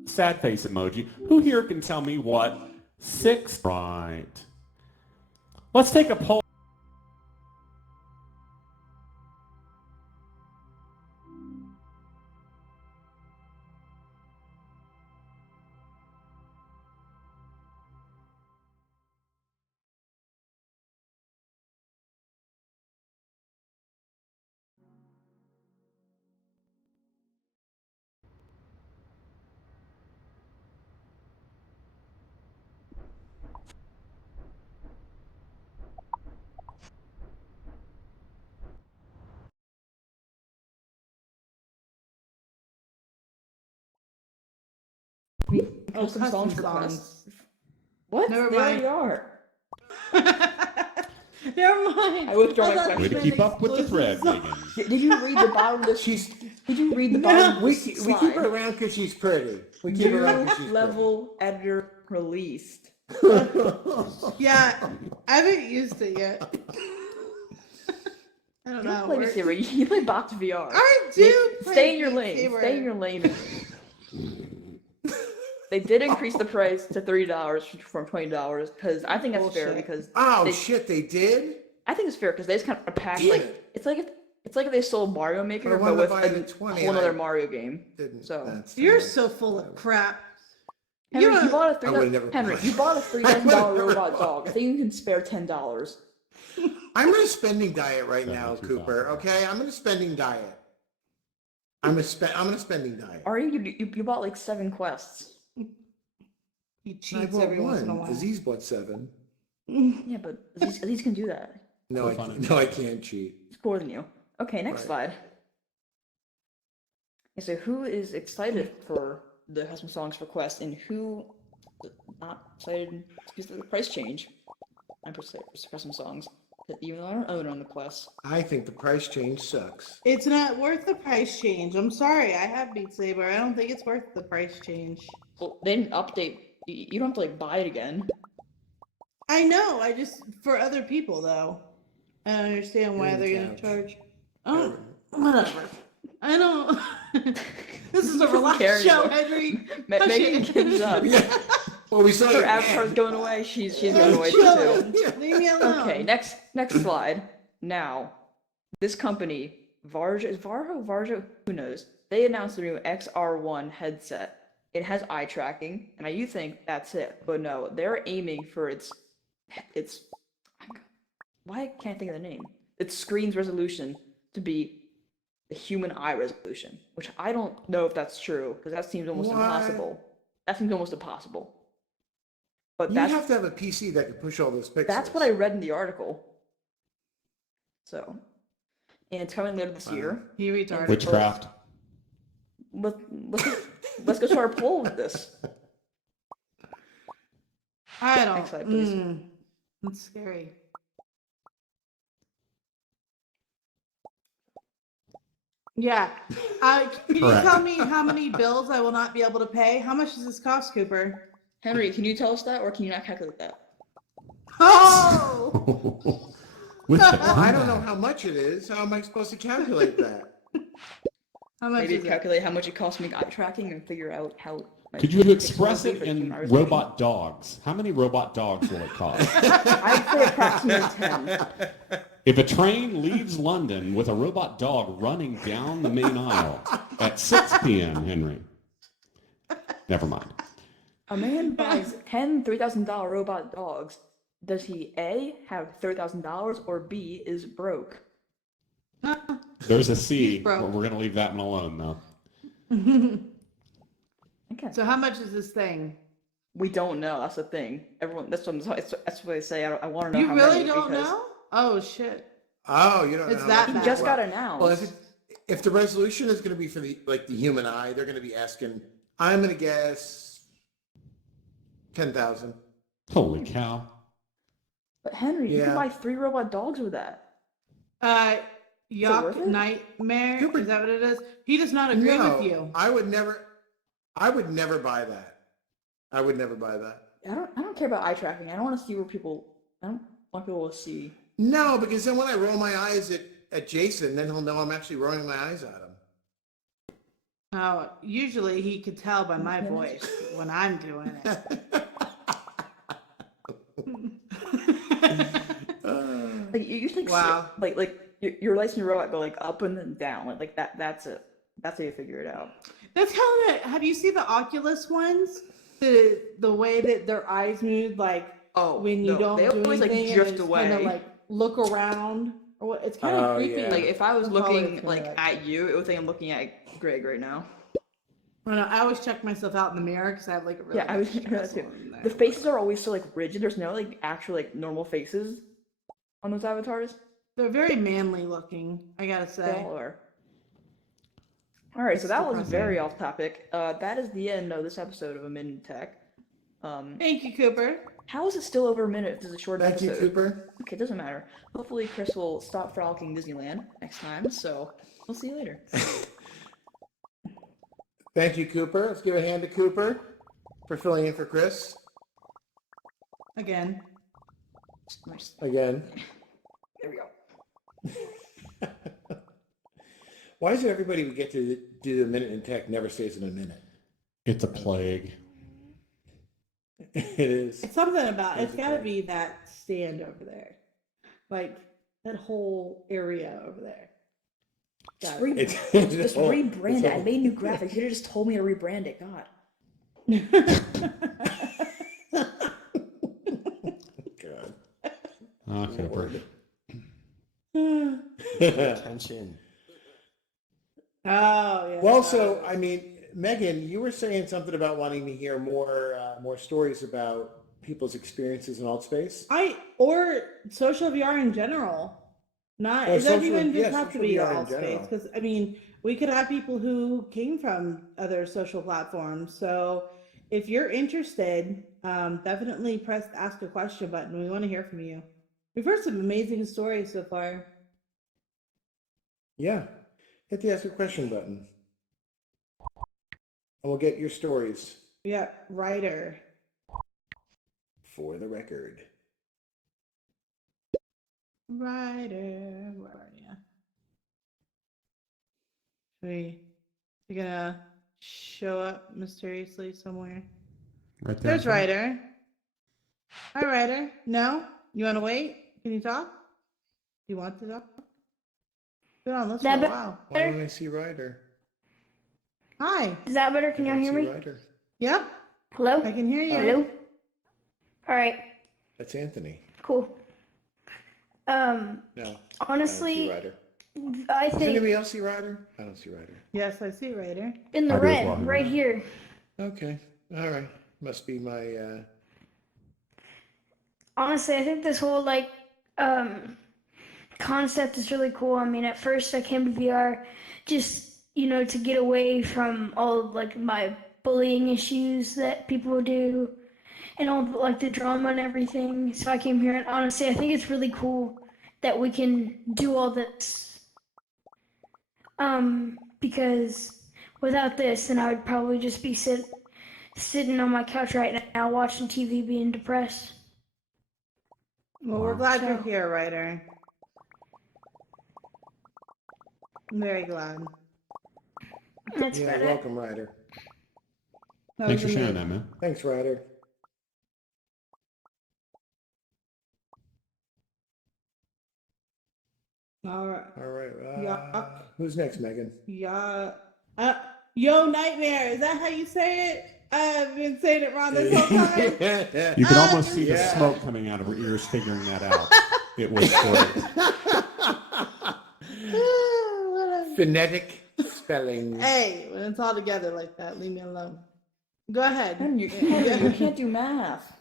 sad face emoji, who here can tell me what 6? Right. Let's take a poll. Custom songs for songs. Quest. What? Never They mind. already are. Never mind. I withdraw my thought question. Way to you keep meant up with the thread, exclusive Megan. Did you read the bottom of this? Did you read the bottom of We this keep her slide? around because she's pretty. We keep her around because she's New level editor released. songs. Yeah, I haven't used it yet. I don't You know. don't play Saber. You play Box VR. I do. play Stay in your Beat lane. Saber. Stay in your lane. They did increase the price to $30 from $20 because I think that's fair Bullshit. because Oh they- shit, they did? I think it's fair because they just kind of packed Damn like it. it's like if they sold Mario Maker But I but wanted with to buy a the 20 whole and other I Mario game. Didn't. So That's You're fine. so full of crap. Henry, You you bought a I would've never Henry, bought you it. bought a I $3,000 would've never robot bought dog. I think you can spare $10. I'm in a spending diet right now, 72,000. Cooper. Okay, I'm in a spending diet. I'm on a spending diet. Are you? You bought like 7 quests. He I cheats bought every once in a one. while. Aziz bought 7. Yeah, but Aziz can do that. No, I can't cheat. He's cooler than you. Okay, next Right. slide. Okay, so who is excited for the custom songs for quests, and who not excited because of the price change? I'm for custom songs, even though I don't own the quests. I think the price change sucks. It's not worth the price change. I'm sorry. I have Beat Saber. I don't think it's worth the price change. Well, they didn't update. You don't have to like buy it again. I know. I just for other people though. I don't understand why In the they're gonna couch. charge. Oh, whatever. I don't. This is a relaxed Carry show, it. Henry. Megan gives up. Well, we saw Her your avatar's ad. going away. She's I'm going away chilling. too. Leave me alone. Okay, next slide. Now, this company, Varjo, who knows? They announced the new XR1 headset. It has eye tracking, and you think that's it, but no, they're aiming for its. Why can't I think of the name? Its screen's resolution to be the human eye resolution, which I don't know if that's true because that seems almost What? impossible. That seems almost impossible. But You that's have to have a PC that can push all those pixels. that's what I read in the article. So, and it's coming later this year. He retarded. Witchcraft. Let's go to our poll with this. I don't. Next slide, please. That's scary. Yeah. Can you Correct. tell me how many bills I will not be able to pay? How much does this cost, Cooper? Henry, can you tell us that, or can you not calculate that? Oh! With the Well, I don't know how much it is. How am I supposed to calculate that? How much Maybe is it? calculate how much it costs to make eye tracking and figure out how. like, Could you pixels express would it be for the in human eye resolution. robot dogs? How many robot dogs will it cost? I'd say approximately 10. If a train leaves London with a robot dog running down the main aisle at 6 p.m., Henry. Never mind. A man buys 10 $3,000 robot dogs. Does he A, have $30,000, or B, is broke? There's a C. He's broke. But we're going to leave that one alone, though. Okay. So how much is this thing? We don't know. That's the thing. Everyone. That's what I say. I want to know. You how really many don't because know? Oh shit! Oh, you don't know. It's how that much bad. It just got Well, announced. if the resolution is going to be for the human eye, they're going to be asking. I'm going to guess 10,000. Holy cow. But Henry, you Yeah. can buy 3 robot dogs with that. Yuck worth it? Nightmare. Cooper- Is that what it is? He does not agree No, with you. I would never buy that. I would never buy that. I don't care about eye tracking. I don't want to see where people. I don't want people to see. No, because then when I roll my eyes at Jason, then he'll know I'm actually rolling my eyes at him. Oh, usually he could tell by my voice when I'm doing it. Like you think. Wow. Like your lights in your robot go like up and then down. Like that. That's it. That's how you figure it out. That's kind of. Have you seen the Oculus ones? The way that their eyes move, like when you no, don't they do always, like, anything, drift and just away. kind of like look around, or what? It's kind of Oh, creepy. yeah. Like if I was That's all looking it's like gonna at you, it would think I'm looking at Greg right now. I know, I always check myself out in the mirror because I have like a really Yeah, I was big thinking that stress too. on there. The faces are always so like rigid. There's no like actual like normal faces on those avatars. They're very manly looking, I gotta They say. all are. All right, so that was depressing. very off topic. That is the end of this episode of A Minute in Tech. Thank you, Cooper. How is it still over a minute if this is a short Thank episode? you, Cooper. Okay, it doesn't matter. Hopefully Chris will stop frolicking Disneyland next time, so we'll see you later. Thank you, Cooper. Let's give a hand to Cooper for filling in for Chris Again. Nice. again. There we go. Why is it everybody we get to do the minute in tech never stays in a minute? It's a plague. It is. It's something about it's gotta be that stand over there. Like that whole area over there. Just, Got it. just rebrand it. I made new graphics. You should have just told me to rebrand it. God. God. Oh, Cooper. Attention. Oh, yeah. Well, so I mean, Megan, you were saying something about wanting to hear more stories about people's experiences in alt space. Or social VR in general. Not Or it doesn't social, even just yeah, have to social be VR in alt space, general. because I mean we could have people who came from other social platforms. So if you're interested, definitely press the ask a question button. We want to hear from you. We've heard some amazing stories so far. Yeah, hit the ask a question button, and we'll get your stories Yeah, writer. for the record. Writer. Where are you? You're gonna show up mysteriously somewhere. Right there. There's Ryder. Hi, Ryder. No? You want to wait? Can you talk? Do you want to talk? Been on this for a while. Why don't I see Ryder? Hi. Is that better? Can I y'all don't hear see me? Ryder. Yep. Hello? I can hear you. Hello? All right. That's Anthony. Cool. No, I don't see Honestly, Ryder. I Does think anybody else see Ryder? I don't see Ryder. Yes, I see Ryder. in the I do as red, well. right here. Okay, all right. Must be my. Honestly, I think this whole concept is really cool. I mean, at first I came to VR just, to get away from all of like my bullying issues that people do and all like the drama and everything. So I came here and honestly, I think it's really cool that we can do all this. Because without this, then I would probably just be sitting on my couch right now watching TV being depressed. Well, we're glad you're So- here, Ryder. I'm very glad. That's Yeah, better. welcome, Ryder. Thanks for sharing that, man. Thanks, Ryder. All right. All right. Yeah. Who's next, Megan? Yeah. Yo, Nightmare. Is that how you say it? I've been saying it wrong this whole time. You can almost see the Yeah. smoke coming out of her ears figuring that out. It was great. Phonetic spelling. Hey, when it's all together like that, leave me alone. Go ahead. You can't do math.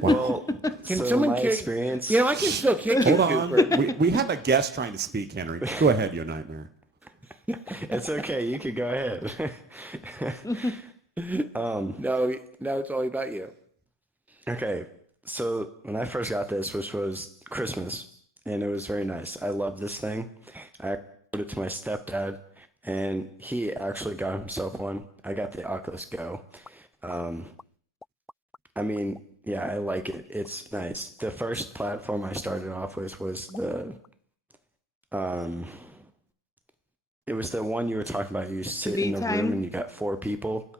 Well, Can so someone my kick? experience. You know, I can still kick you, Hold Cooper. on. We have a guest trying to speak, Henry. Go ahead, Yo Nightmare. It's okay. You could go ahead. No, it's all about you. Okay, so when I first got this, which was Christmas, and it was very nice. I love this thing. I put it to my stepdad, and he actually got himself one. I got the Oculus Go. I mean, yeah, I like it. It's nice. The first platform I started off with was it was the one you were talking about. You sit in a room and you got 4 people.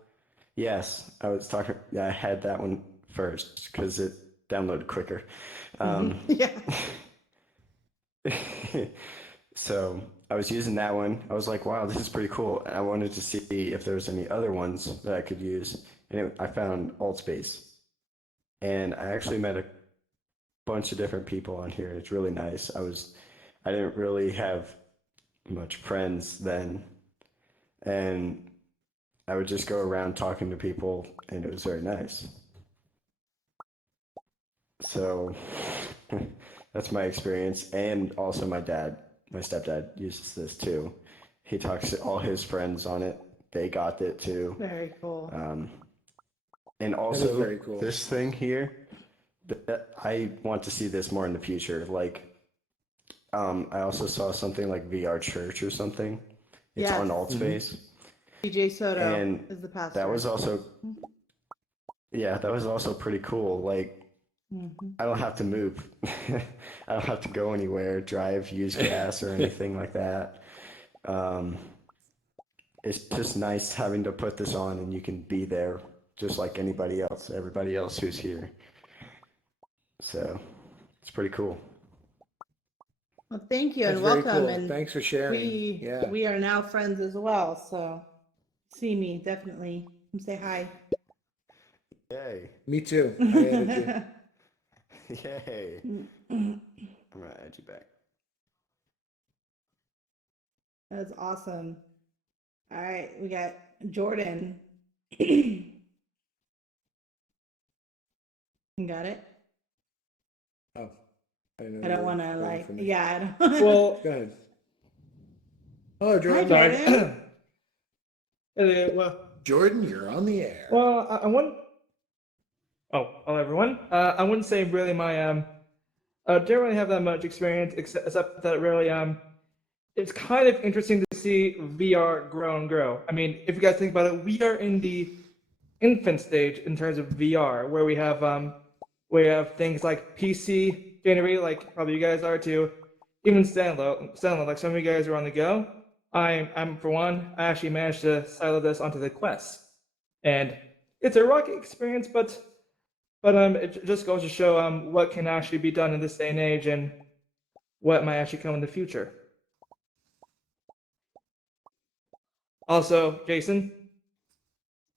Yes, I was talking. Yeah, I had that one first because it downloaded quicker. Yeah. So I was using that one. I was like, wow, this is pretty cool. And I wanted to see if there was any other ones that I could use. And I found AltSpace. And I actually met a bunch of different people on here. It's really nice. I didn't really have much friends then. And I would just go around talking to people, and it was very nice. So that's my experience. And also my stepdad uses this too. He talks to all his friends on it. They got it too. Very cool. And also very cool. this thing here, I want to see this more in the future. Like, I also saw something like VR Church or something. It's on Yes. AltSpace. DJ Soto And is the pastor. that was also, yeah, that was also pretty cool. Like, I don't have to move. I don't have to go anywhere, drive, use gas, or anything like that. It's just nice having to put this on and you can be there just like everybody else who's here. So it's pretty cool. Well, thank you and That's very welcome. cool. And Thanks for sharing. we are now friends as well. So see me definitely. Come say hi. Yay. Me too. I added you. Yay. I'm gonna add you back. That's awesome. All right, we got Jordan. You got it? Oh, I didn't know I you don't were want to waiting like, for me. yeah, I don't. Well, Go ahead. Hello, Hi, Jordan. Jordan. Well, Jordan, you're on the air. well, I wouldn't. Oh, hello everyone. I wouldn't say really didn't really have that much experience, except that really it's kind of interesting to see VR grow and grow. I mean, if you guys think about it, we are in the infant stage in terms of VR, where we have things like PC generated, like probably you guys are too, even standalone, like some of you guys are on the go. I'm for one, I actually managed to silo this onto the Quest, and it's a rocky experience, but it just goes to show what can actually be done in this day and age, and what might actually come in the future. Also, Jason,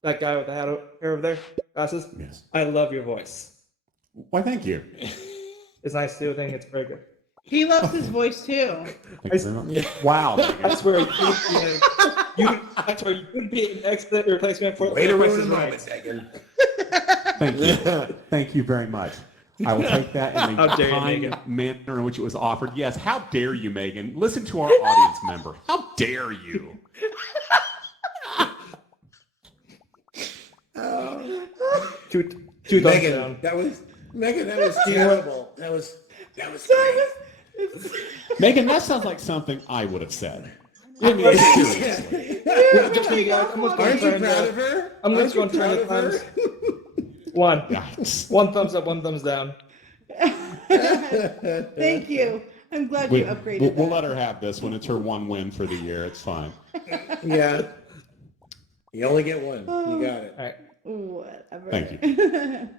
that guy with the hat hair over there, glasses. Yes. I love your voice. Why, thank you. It's nice too. I think it's very good. He loves his voice too. Thank you very much. Wow. I swear, that's where you could be an excellent replacement for. Way to Price ruin is the Right. moment, Megan. Thank you. Thank you very much. I will take that in How the dare you, kind Megan. manner in which it was offered. Yes, how dare you, Megan? Listen to our audience member. How dare you? Two thumbs Megan, down. that was terrible. That was great. Megan, that sounds like something I would have said. I mean, seriously. Just for you guys, I'm just Aren't you going proud to of her? I'm Aren't just going you to turn proud the of her? thumbs. One thumbs up, one thumbs down. Thank you. I'm glad you upgraded We'll that. let her have this when it's her one win for the year. It's fine. Yeah. You only get one. You got it. All right. Whatever. Thank you.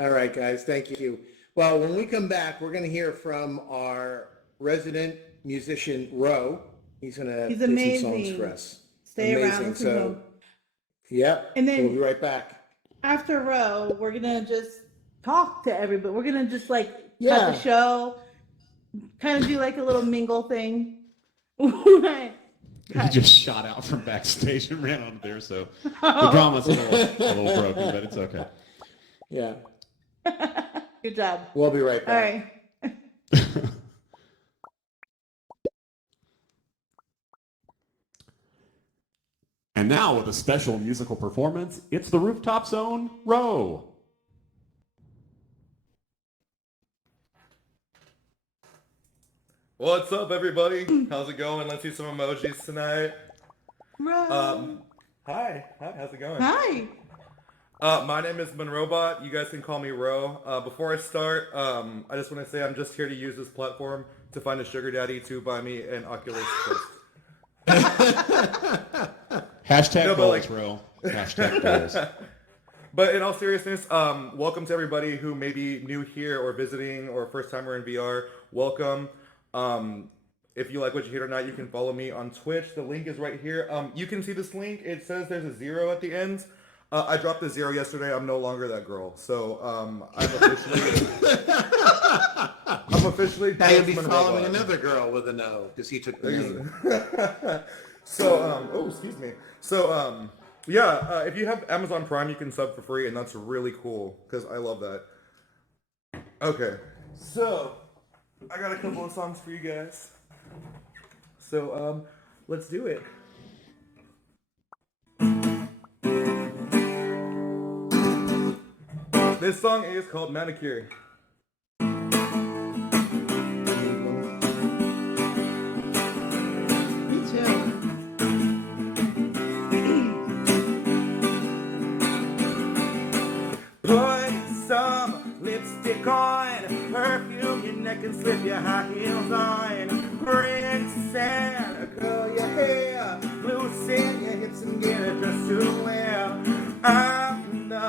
All right, guys. Thank you. Well, when we come back, we're going to hear from our resident musician, Ro. He's going to He's play some amazing. songs for us. Stay around, Amazing. listen to him. Yep. And then- we'll be right back. After Row, we're gonna just talk to everybody. We're gonna just like cut Yeah. the show, kind of do like a little mingle thing. Right. He just shot out from backstage and ran onto there, so the drama's a little broken, but it's okay. Yeah. Good job. We'll be right All back. right. And now with a special musical performance, it's the Rooftop's own Ro. What's up, everybody? How's it going? Let's see some emojis tonight. Row. Hi, how's it going? Hi. My name is Monrobot. You guys can call me Ro. Before I start, I just want to say I'm just here to use this platform to find a sugar daddy to buy me an Oculus Quest. Hashtag No, but goals, like- Ro. Hashtag goals. But in all seriousness, welcome to everybody who may be new here or visiting or first timer in VR. Welcome. If you like what you hear tonight, you can follow me on Twitch. The link is right here. You can see this link. It says there's a 0 at the end. I dropped the 0 yesterday. I'm no longer that girl. So I'm officially Now you'll be Postman following Robot. another girl with a no because he took the name. So, oh, excuse me. So, yeah, if you have Amazon Prime, you can sub for free, and that's really cool, because I love that. Okay, so, I got a couple of songs for you guys. So, let's do it. This song is called Manicure. Me too. Put some lipstick on, perfume your neck and slip your high heels on. Rinse and curl your hair, loosen your hips and get a dress to wear. I'm the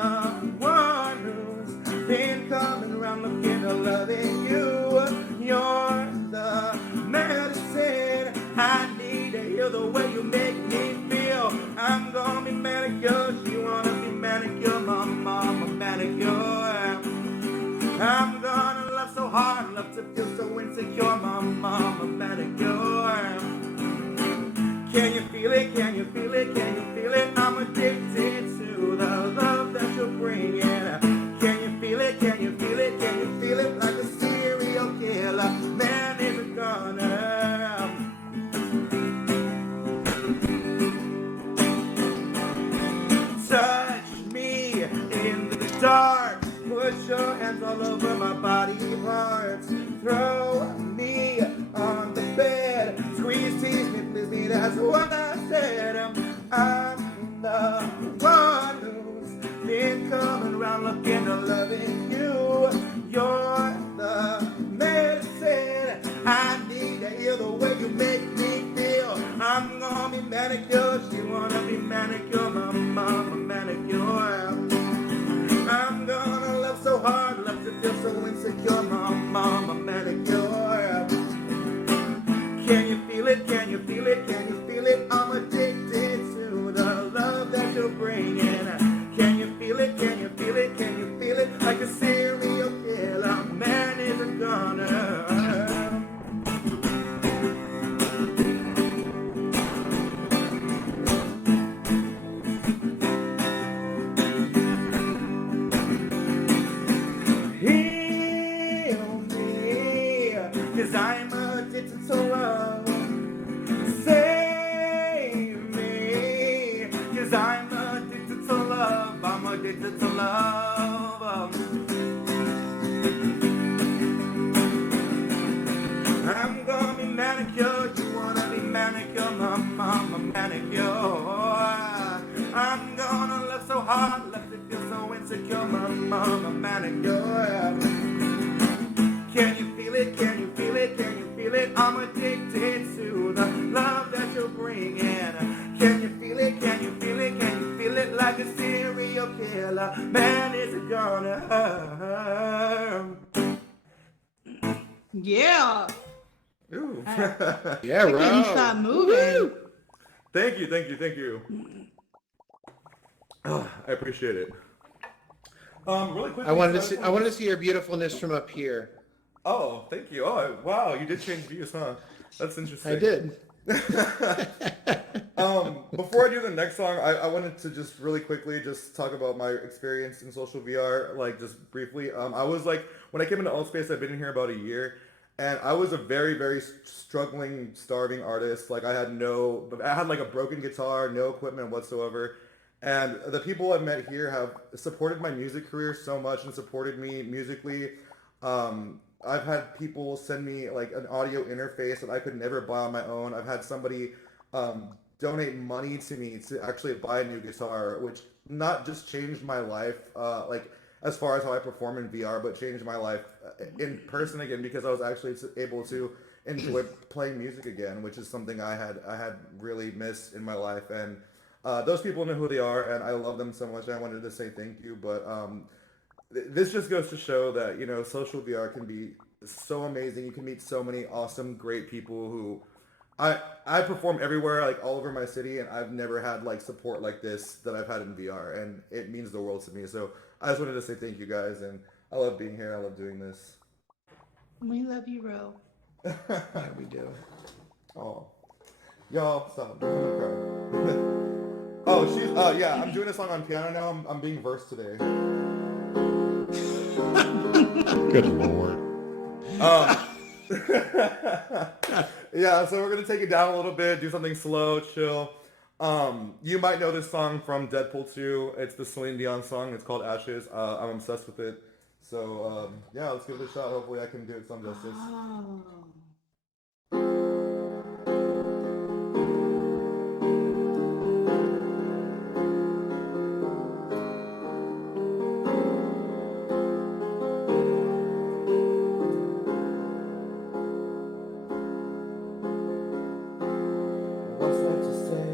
one who's been coming around looking to loving you. You're the medicine I need to heal the way you make me feel. I'm gonna be manicured, you wanna be manicured, my mama manicure. I'm gonna love so hard, love to feel so insecure, my mama manicure. Can you feel it? Can you feel it? I'm addicted to the love that you're bringing. Can you feel it? Can you feel it? Can you feel it? Like a serial killer, man is a gunner. Touch me in the dark. Put your hands all over my body parts. Throw me on the bed. Squeeze, tease me, please me. That's what I said. I'm the one who's been coming around looking to loving you. You're the medicine I need to heal the way you make me feel. I'm gonna be manicured. You wanna be manicured, my mama manicure. I'm gonna love so hard, love to feel so insecure, my mama manicure. Can you feel it? Can you feel it? Can you feel it? I'm addicted to the love that you're bringing. Can you feel it? Can you feel it? Can you feel it? Like a serial killer, man is a gunner. Heal me, 'cause I'm addicted to love. Save me, 'cause I'm addicted to love. I'm addicted to love. I'm gonna be manicured. You wanna be manicured, my mama manicure. I'm gonna love so hard, love to feel so insecure, my mama manicure. Can you feel it? Can you feel it? Can you feel it? I'm addicted to the love that you're bringing. Can you feel it? Can you feel it? Can you feel it? Like a serial killer, man is a gunner. Yeah. Ooh. Yeah, Getting right. that moving. Thank you, thank you, thank you. Oh, I appreciate it. Really quick. I wanted to see your beautifulfulness from up here. Oh, thank you. Oh, wow, you did change views, huh? That's interesting. I did. Before I do the next song, I wanted to just really quickly just talk about my experience in social VR, like just briefly. I was like, when I came into Altspace, I've been in here about a year, and I was a very, very struggling, starving artist. Like I had like a broken guitar, no equipment whatsoever. And the people I've met here have supported my music career so much and supported me musically. I've had people send me like an audio interface that I could never buy on my own. I've had somebody donate money to me to actually buy a new guitar, which not just changed my life, like as far as how I perform in VR, but changed my life in person again because I was actually able to enjoy playing music again, which is something I had really missed in my life. And those people know who they are, and I love them so much. And I wanted to say thank you, but this just goes to show that social VR can be so amazing. You can meet so many awesome, great people who I perform everywhere, like all over my city, and I've never had like support like this that I've had in VR, and it means the world to me. So I just wanted to say thank you guys, and I love being here. I love doing this. We love you, Ro. Yeah, we do. Oh, y'all, stop! I'm gonna cry. Oh, yeah. I'm doing a song on piano now. I'm being versed today. Good Lord. Yeah, so we're gonna take it down a little bit, do something slow, chill. You might know this song from Deadpool 2. It's the Celine Dion song. It's called Ashes. I'm obsessed with it. So yeah, let's give it a shot. Hopefully I can do it some justice. What's left to say?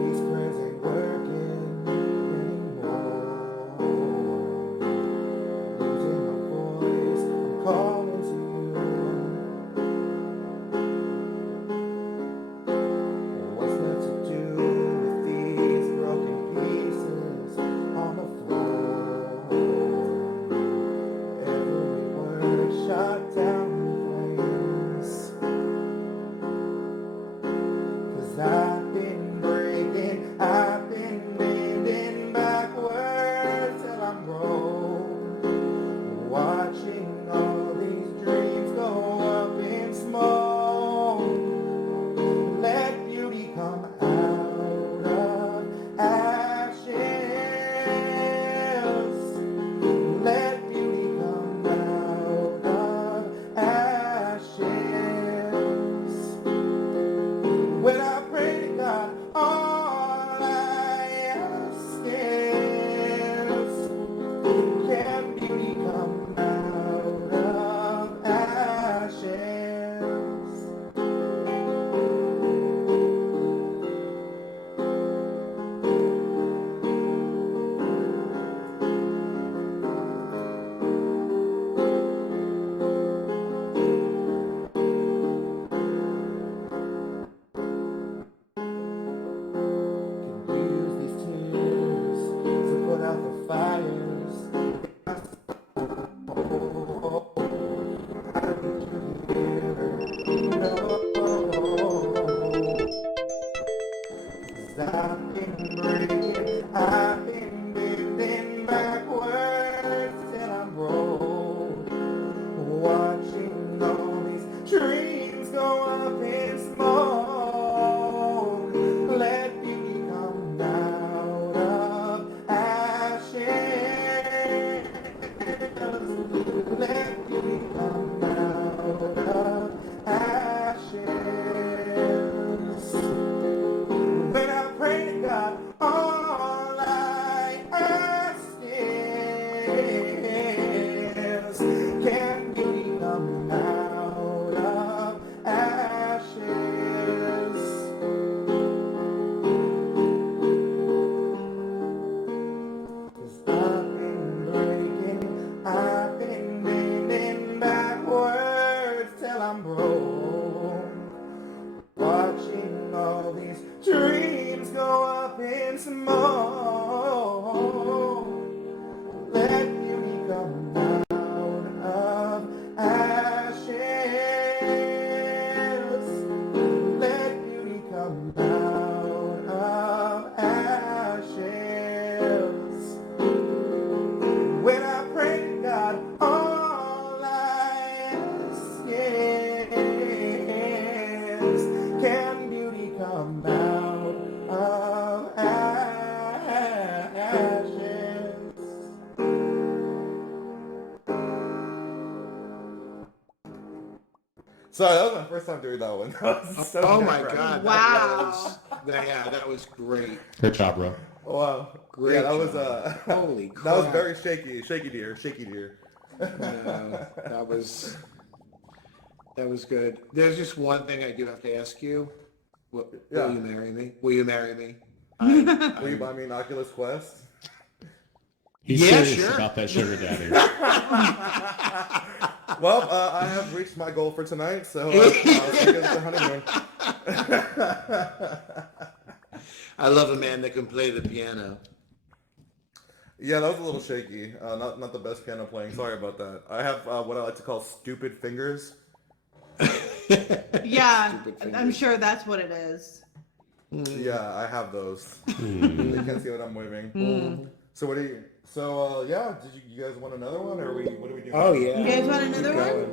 These prayers ain't working anymore. Losing my voice, I'm calling to you. I've been breaking, I've been bending backwards till I'm broke. Watching all these dreams go up in smoke. Let beauty come out of ashes. Let beauty come out of ashes. When I pray to God, all I ask is, can beauty come out of ashes? 'Cause I've been breaking, I've been bending backwards till I'm broke. Watching all these dreams go up in smoke. Let beauty come out of ashes. Let beauty come out of ashes. When I pray to God, all I ask is, can beauty come out of ashes? Sorry, that was my first time doing that one. That was so Oh my nerve-wracking. God! Wow. That was great. Good job, bro. Wow. Great Yeah, that was job. Holy that was crap. very shaky deer. No, that was good. There's just one thing I do have to ask you. Will Yeah. you marry me? Will you marry me? Will you buy me an Oculus Quest? He's Yeah, serious sure. about that sugar daddy. Well, I have reached my goal for tonight, so I'll take us to honeymoon. I love a man that can play the piano. Yeah, that was a little shaky. Not the best piano playing. Sorry about that. I have what I like to call stupid fingers. Yeah, Stupid I'm fingers. sure that's what it is. Yeah, I have those. They can't see what I'm waving. So what do you? So yeah, did you guys want another one, or what do we do? Oh yeah. You guys want Keep another one? going.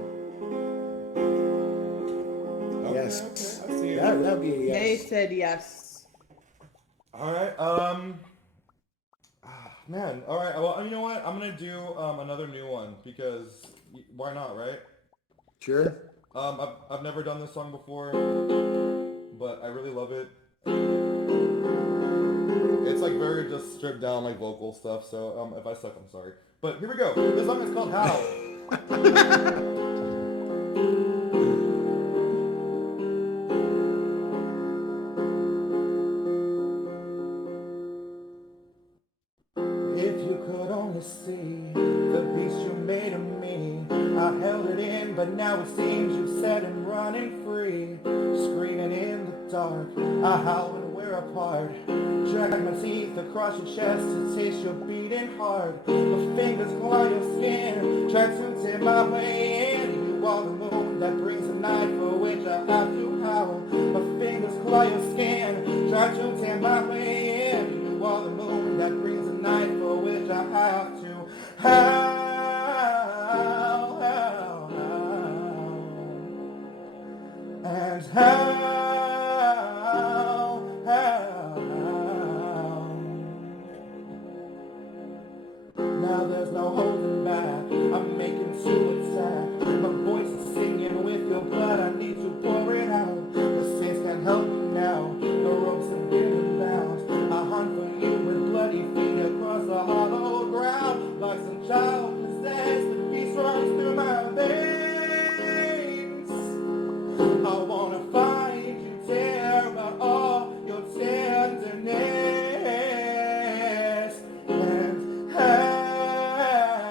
Okay, Yes. okay, I see it. That'd be a yes. They said yes. All right. Man. All right. Well, you know what? I'm gonna do another new one because why not, right? Sure. I've never done this song before, but I really love it. It's like very just stripped down like vocal stuff. So if I suck, I'm sorry. But here we go. This song is called How. If you could only see the beast you made of me, I held it in, but now it seems you've set him running free. Screaming in the dark, I howl when we're apart. Drag my teeth across your chest to taste your beating heart. My fingers claw your skin, try to tear my way in. You are the moon that brings a night for which I have to howl. My fingers claw your skin, try to tear my way in. You are the moon that brings a night for which I have to howl, howl, howl. And howl, howl, howl. Now there's no holding back, I'm making to attack. My voice is singing with your blood, I need to pour it out. The saints can't help me now, the ropes have been bound. I hunt for you with bloody feet across the hollow ground. Like some child possessed, the beast runs through my veins. I wanna find you, tear out all your tenderness, and howl,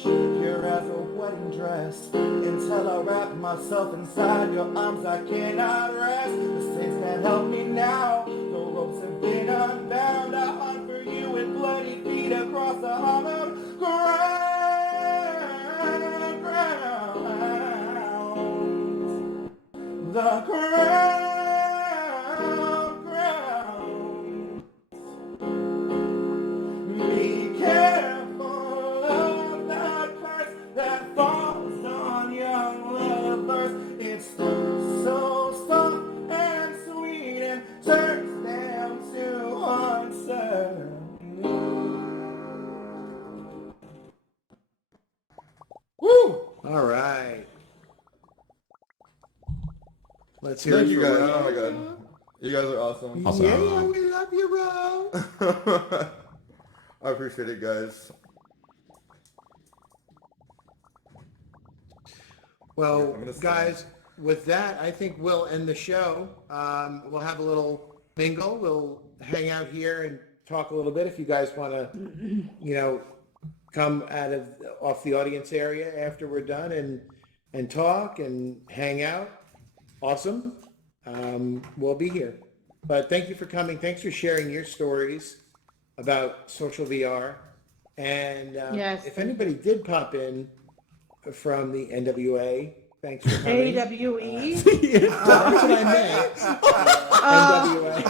pure as a wedding dress. Until I wrap myself inside your arms, I cannot rest. The saints can't help me now. The ropes have been unbound. I hunt for you with bloody feet across the hallowed ground. The ground. Be careful of that curse that falls on young lovers. It's so soft and sweet and turns them to uncertain. Woo! All right. Let's hear Thank it you for guys. Ray. Oh my god. You guys are awesome. Awesome. Yeah, we love you, bro. I appreciate it, guys. Well, I'm gonna guys, with that, I think we'll end the show. We'll have a little mingle. We'll hang out here and talk a little bit if you guys want to, come off the audience area after we're done and talk and hang out. Awesome. We'll be here. But thank you for coming. Thanks for sharing your stories about social VR. And Yes. if anybody did pop in from the NWA, thanks for coming. AWE? That's what I meant. NWA.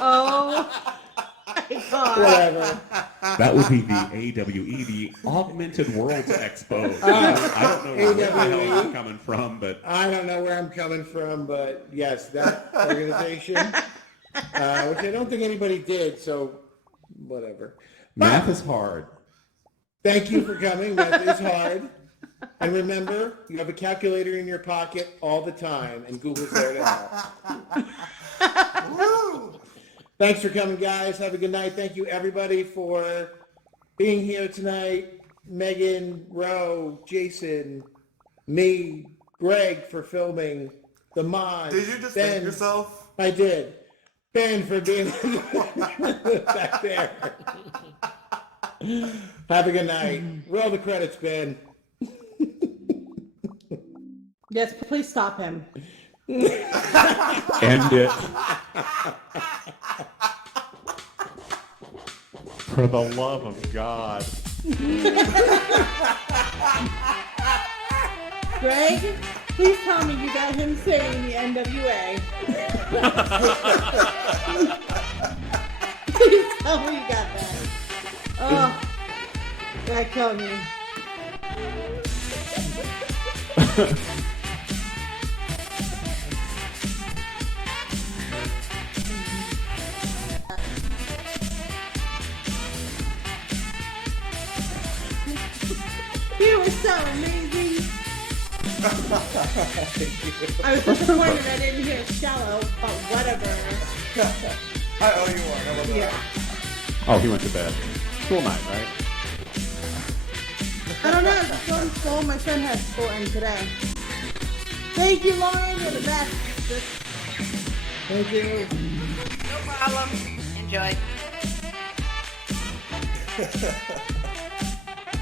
Oh my God. Whatever. That would be the AWE, the Augmented Worlds Expo. I don't know where the hell you're coming from, but I don't know where I'm coming from, but yes, that organization, which I don't think anybody did, so whatever. math is hard. Thank you for coming. Math is hard. And remember, you have a calculator in your pocket all the time, and Google's there to help. Woo! Thanks for coming, guys. Have a good night. Thank you, everybody, for being here tonight. Megan, Ro, Jason, me, Greg for filming, the mod. Did you just Ben, thank yourself? I did. Ben for being back there. Have a good night. Roll the credits, Ben. Yes, please stop him. End it. For the love of God. Greg, please tell me you got him saying the NWA. Please tell me you got that. Oh, that killed me. You were so amazing. I was disappointed I didn't hear shallow, but whatever. I owe you one. How about that? Yeah. Oh, he went to bed. School night, right? I don't know. It's going to school. My son has school in today. Thank you, Lauren. You're the best. Thank you. No problem. Enjoy.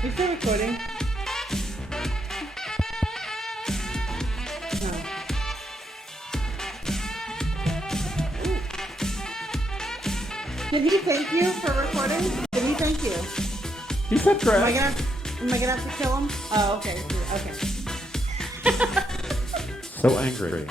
You still recording? No. Did he thank you for recording? Did he thank you? He said correct. Am I gonna have to kill him? Oh, okay. Okay. So angry.